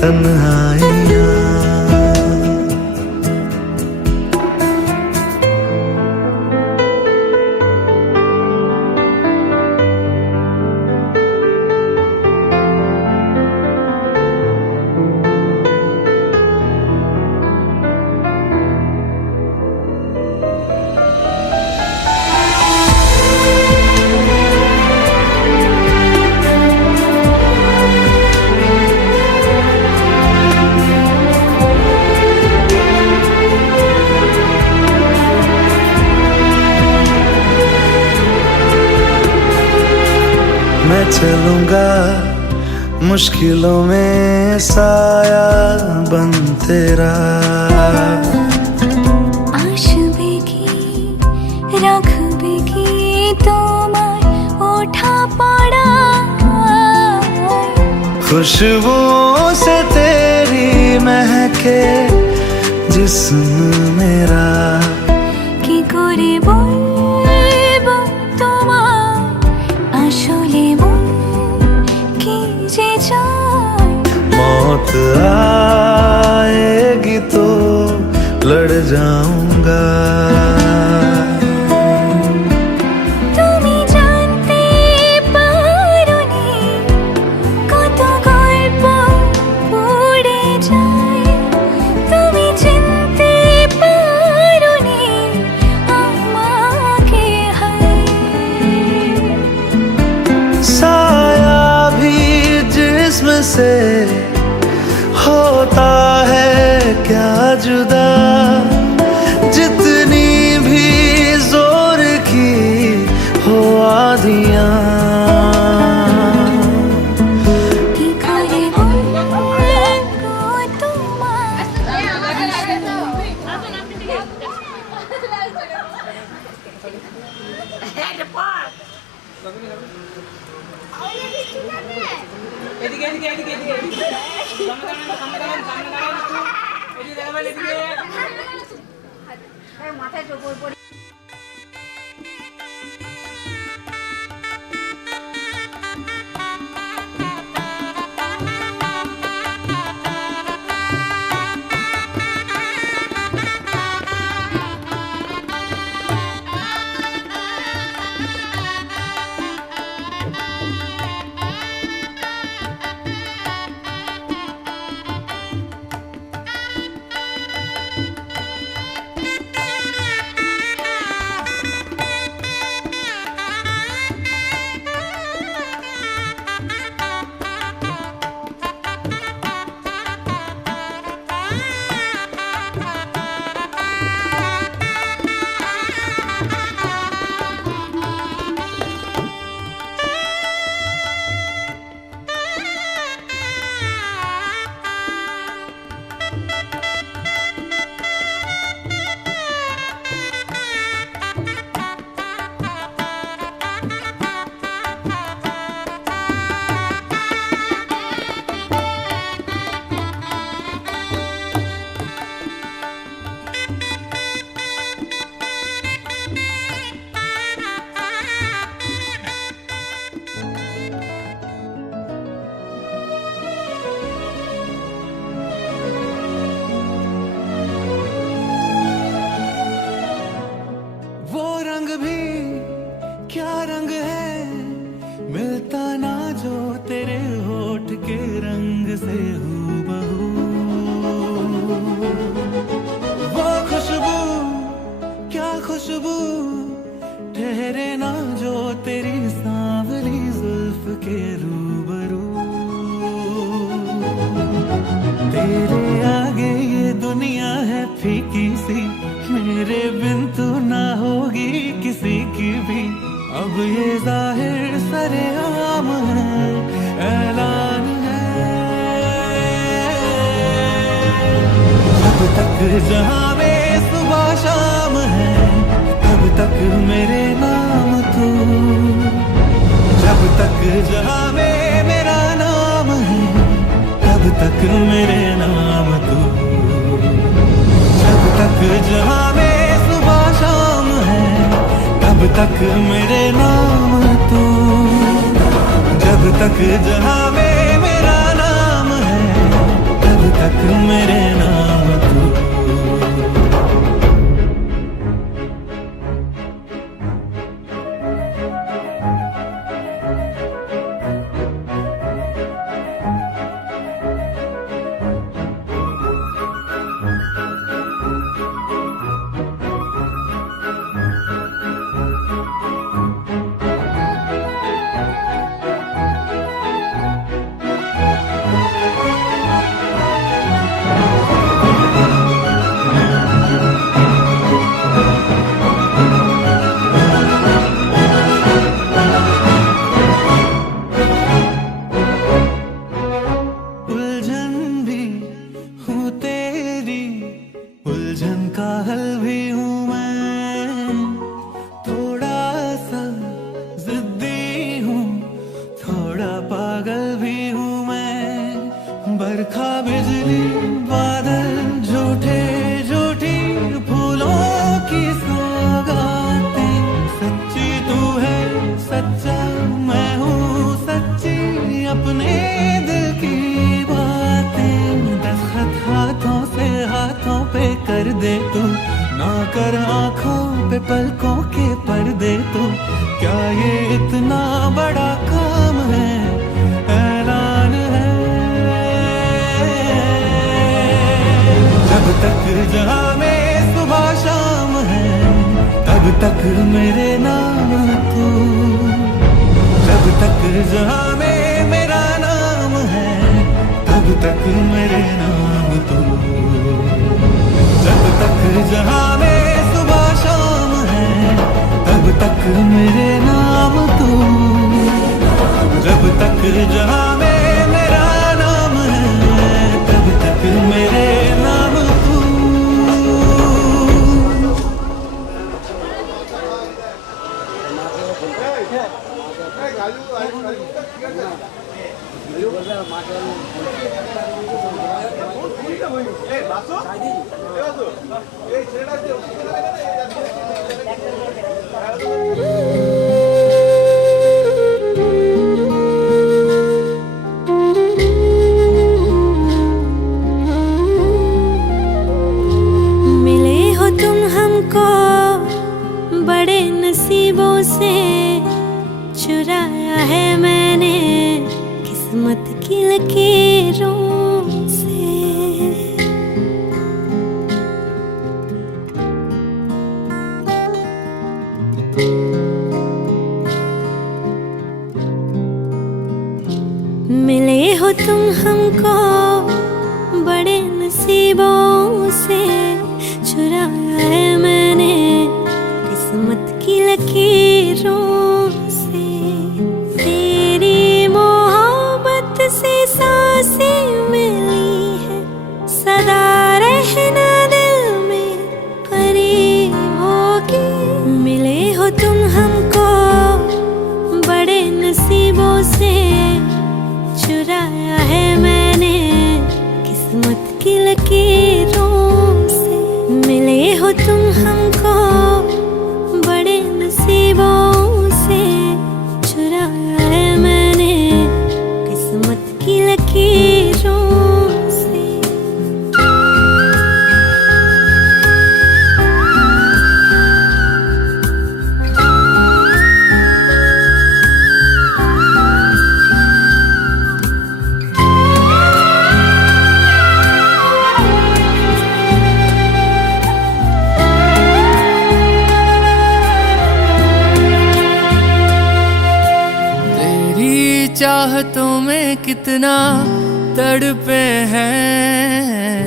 तन्हाइयाँ। मैं चलूंगा मुश्किलों में साया बन तेरा। আসবে কি রাখবে কি তোমার ওঠা পড়া। खुशबुओं से तेरी महके जिस्म मेरा। কি করে বলবো তোমায় আসলে মন কি যে চায়। मौत आएगी तो लड़ जाऊंगा। তুমি জানতে পারোনি কত গল্প পড়ে যায়, তুমি চিনতে পারোনি আমাকে साया भी जिस्म से होता है क्या जुदा। जितनी भी जोर की हो आधियाँ। কি করে বলবো তোমায় रंग से हूबहू। वो खुशबू क्या खुशबू ठहरे ना जो तेरी सांवली जुल्फ के रूबरू। तेरे आगे ये दुनिया है फीकी सी, मेरे बिन तू ना होगी किसी की भी। अब ये जाहिर सरेआम है, ऐलान है। जब तक जहां में सुबह शाम है, तब तक मेरे नाम तू। जब तक जहां में मेरा नाम है, तब तक मेरे नाम तू। जब तक जहां में सुबह शाम है, तब तक मेरे नाम तू। जब तक जहां में मेरा नाम है, तब तक मेरे नाम तू। बरखा बिजली बादल झूठे झूठी फूलों की सौगातें। सच्ची तू है सच्चा मैं हूँ सच्ची, अपने दिल की बातें। दस्तखत हाथों से हाथों पे कर दे तू, ना कर आँखों पे पलकों के पर्दे तू। क्या ये इतना बड़ा काम है, ऐलान है। जब तक जहां में सुबह शाम है, तब तक मेरे नाम तू। जब तक जहां में मेरा नाम है, तब तक मेरे नाम तू। जब तक जहां में सुबह शाम है, तब तक मेरे नाम तू। जब तक जहां में मेरा नाम है, तब तक मेरे नाम तू। मिले हो तुम हमको बड़े नसीबों से, चुराया है मैंने किस्मत की लकीरों से। मिले हो तुम हमको बड़े नसीबों से, चुराया है मैंने किस्मत की लकीरों से। तेरी मोहब्बत से सांसें मिली है, सदा रहना दिल में करीब होगी। मिले हो तुम हमको बड़े नसीबों से, चुराया है मैंने किस्मत की लकीरों से। मिले हो तुम हमको बड़े नसीबों से, चुराया है मैंने किस्मत की लकीरों से। चाहतों में कितना तड़पे हैं,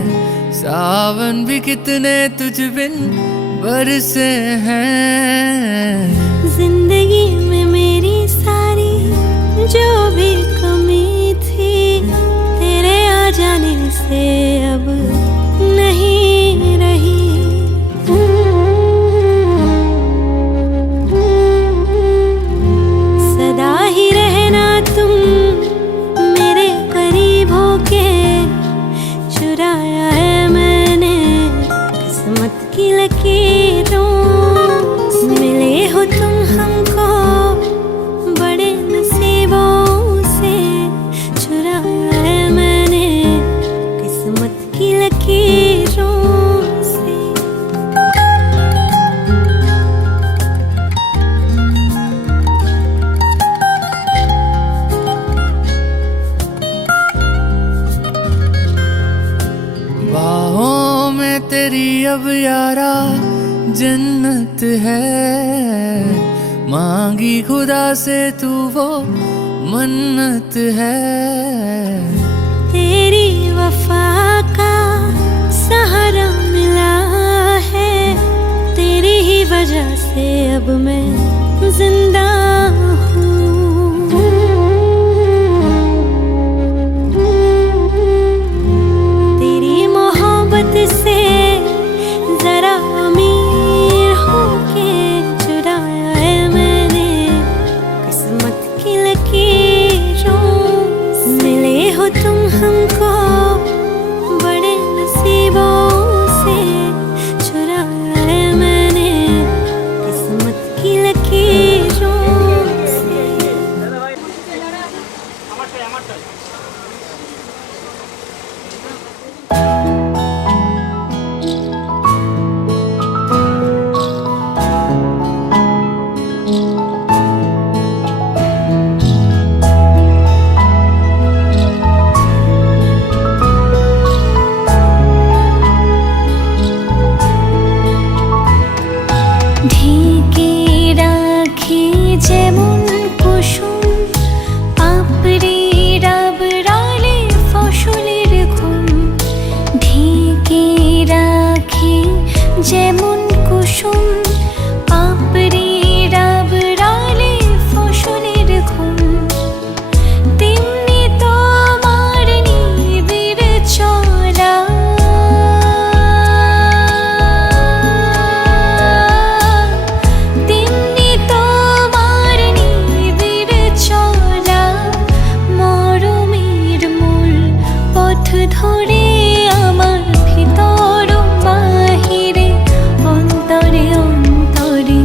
सावन भी कितने तुझ बिन बरसे हैं। जिंदगी में मेरी सारी जो भी कमी थी, तेरे आ जाने से अब नहीं रही। सदा ही रहना तुम मेरे करीब होके, चुराया है मैंने किस्मत की लकीरों। मिले हो तुम हमको बड़े नसीबों से, चुराया है मैंने किस्मत की लकीरों से। बाहों में तेरी अब यारा जन्नत है, मांगी खुदा से तू वो मन्नत है। तेरी वफा का सहारा मिला है, तेरी ही वजह से अब मैं जिंदा हूँ। तेरी मोहब्बत से जरा अमीर होके, चुराया है मैंने किस्मत की लकीरों। मिले हो तुम हमको बड़े नसीबों से, चुराया है मैंने किस्मत की लकीरों से। ঢেকে রাখি যেমন কুসুম, পাপড়ি ডাবরালে ফসলের ঘুম। ঢেকে রাখি যেমন কুসুম, পাপড়ি ডাবরালে ফসলের ঘুম। তেমনি তোমার নিবিড় চলা, তেমনি তোমার নিবিড় চলা। মরমের মূল পথ ধরে আমার ভিতর বাহিরে, অন্তরে অন্তরে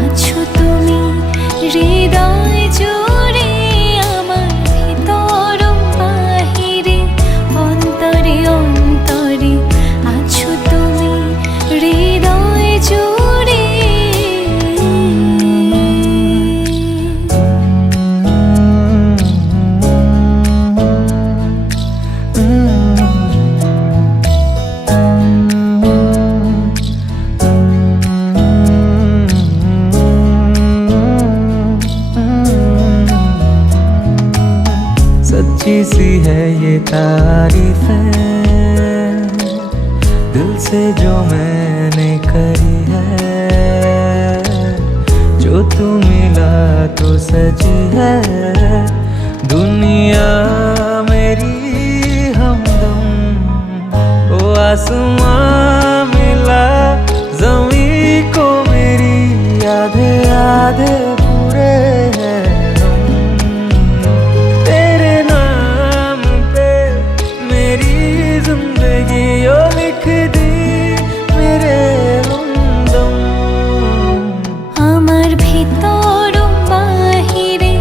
আছো তুমি হৃদয় জুড়ে। আমার ভিতর বাহিরে, অন্তরে অন্তরে আছো তুমি হৃদয় জুড়ে। सच्ची सी है ये तारीफ है, दिल से जो मैंने करी है। जो तू मिला तो सजी है दुनिया मेरी हमदम। ओ आसमां मिला ज़मीं को मेरी, आधे आधे पूरे हैं हम। तेरे नाम पे मेरी जिंदगी ओ लिख दी मेरे हमदम। আমার ভিতর বাহিরে,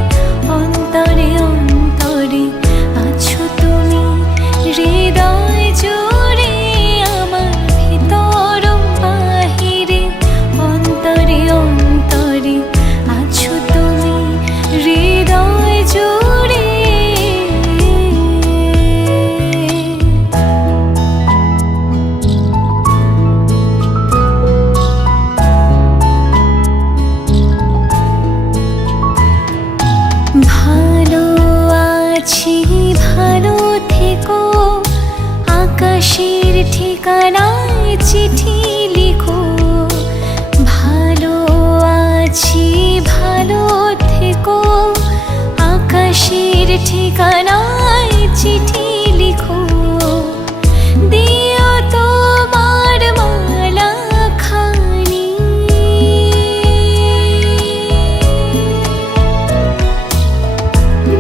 অন্তরে অন্তরে আছো তুমি হৃদয় জুড়ে। আমার ভালো থেকো, আকাশের ঠিকানায় চিঠি লিখো, ভালো আছি ভালো থেকো, আকাশের ঠিকানায় চিঠি লিখো, দিও তোমার মালা খানি,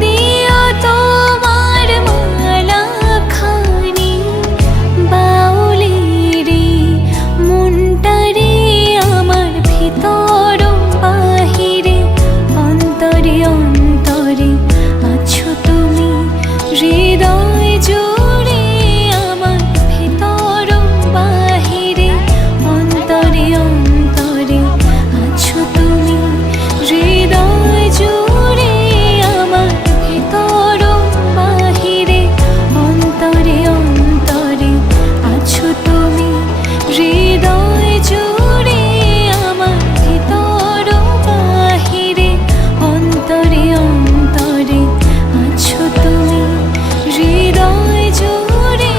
দিও তোমার মালা খানি, বাউলেরে মনটারে আমার ভিতর বাহিরে, অন্তরে অন্তরে আছো তুমি, হৃদয় জুড়ে আমার ভিতর বাহিরে, অন্তরে অন্তরে আছো তুমি, হৃদয় জুড়ে আমার ভিতর বাহিরে, অন্তরে অন্তরে আছো তুমি, হৃদয় জুড়ে আমার ভিতর বাহিরে, অন্তরে অন্তরে আছো তুমি, হৃদয় জুড়ে।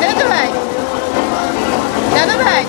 দাদা ভাই, দাদা ভাই,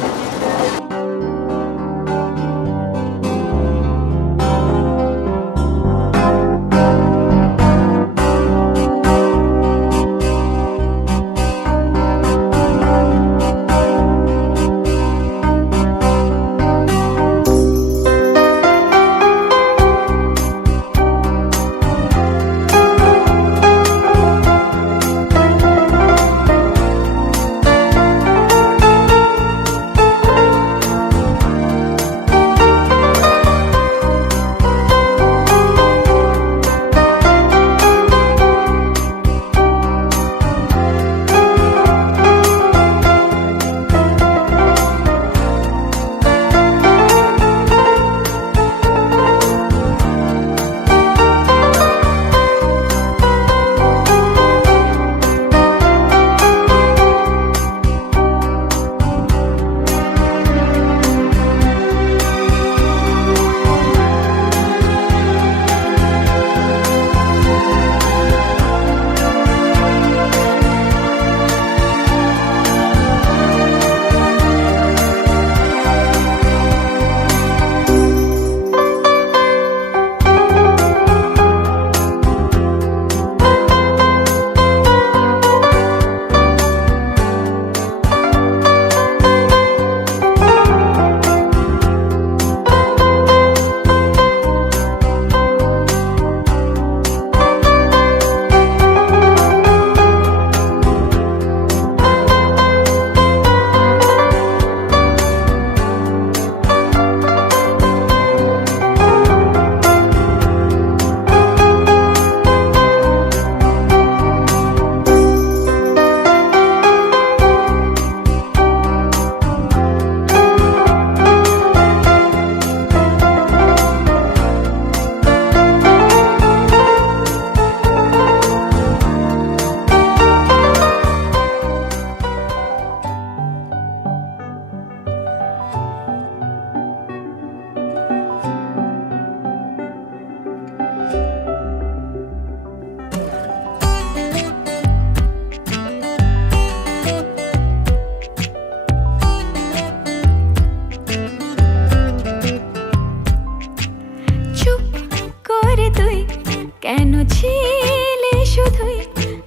কেন ছিলে শুধুই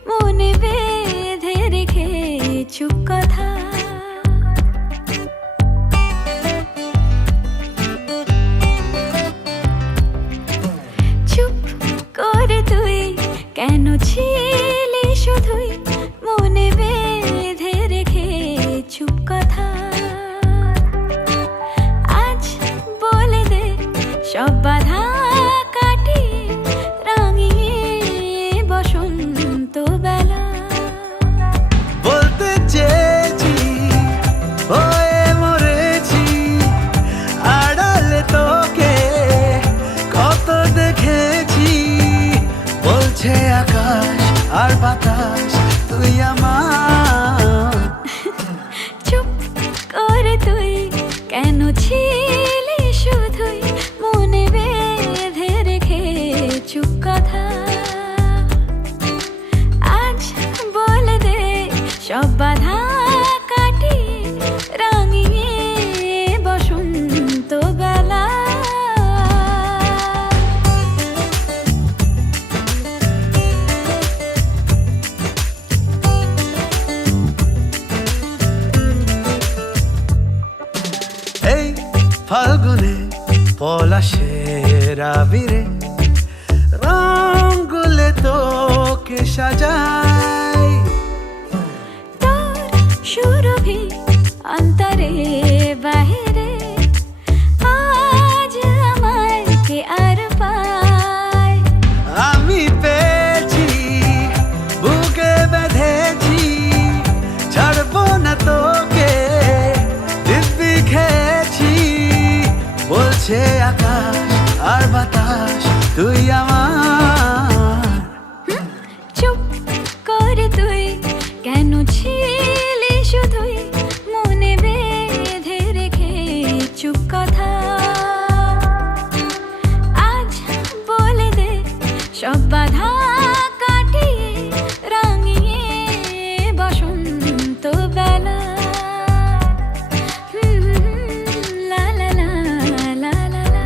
মনে বেঁধে রেখেছো কথা, চুপ করে তুই কেন ছিলে শুধুই মনে বেঁধে রেখেছো কথা, আজ বলে দে সব বাধা আকাশ আর বাতাস তুই আমার। চুপ করে তুই কেন ছিলি ফাল্গুনে পলাশের আবিরে রঙগুলে তোকে সাজাই। তোর সুরভি অন্তরে বাহিরে আজ আমায় কে আর পায়। আমি পেয়েছি বুকে বেঁধেছি ছাড়বো না তোকে দিব্যি খেয়েছি বলছে আকাশ আর বাতাস তুই আমার। চুপ করে তুই কেন ছিলি শুধুই মনে বেঁধে রেখে চুপ কথা। আজ বলে দে সব বাধা কাটিয়ে রাঙিয়ে বসন্ত বেলা। লা লা লা লা লা লা।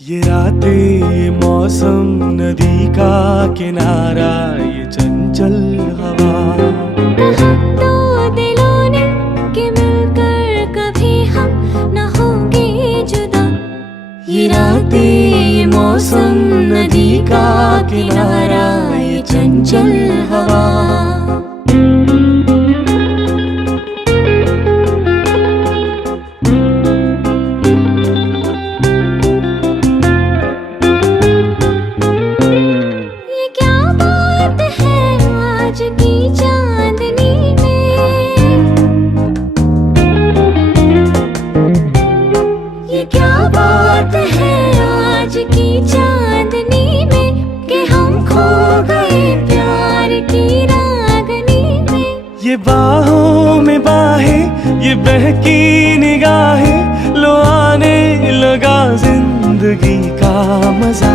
ये रातें ये मौसम नदी का किनारा ये चंचल हवा। दो दिलों ने कि मिलकर कभी हम न होंगे जुदा। ये रातें ये मौसम नदी का किनारा ये चंचल हवा। ये बाहों में बाहें ये बहकी निगाहें लो आने लगा जिंदगी का मजा।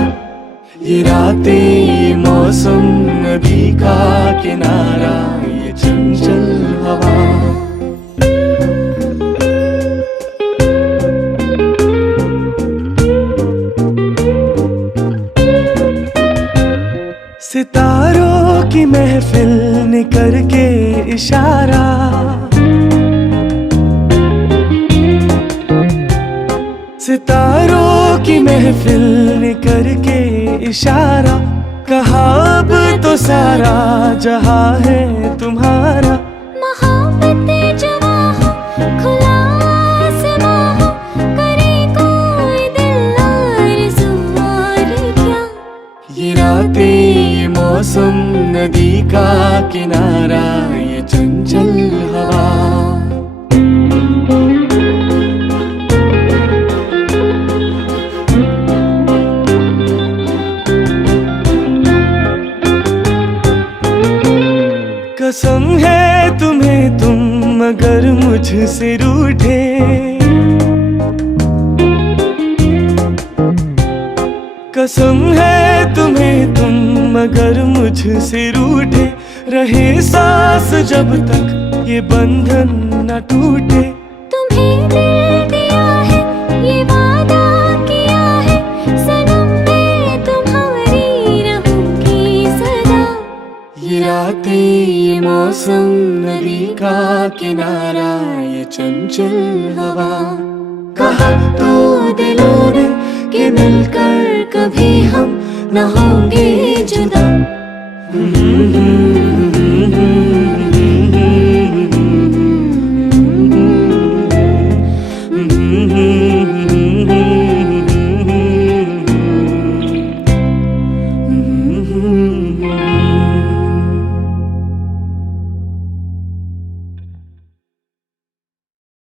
ये रातें ये मौसम नदी का किनारा ये चंचल हवा। सितारों की महफिल ने करके इशारा सितारों की महफिल ने करके इशारा कहा अब तो सारा जहां है तुम्हारा। मोहब्बतें जवां हो खुला आसमां हो करे कोई दिल आरज़ू और क्या। ये रातें ये मौसम नदी का किनारा ये चंचल हवा। कसम है तुम्हें तुम अगर मुझसे रूठे, कसम है तुम्हें तुम अगर मुझसे रूठे, रहे सांस जब तक ये बंधन न टूटे। तुम्हें दिल दिया है ये वादा किया है, सनम मैं तुम्हारी रहूंगी सदा। ये रातें ये मौसम नदी का किनारा ये चंचल हवा, कहा तो दिलों ने कि मिलकर कभी हम न होंगे जुदा।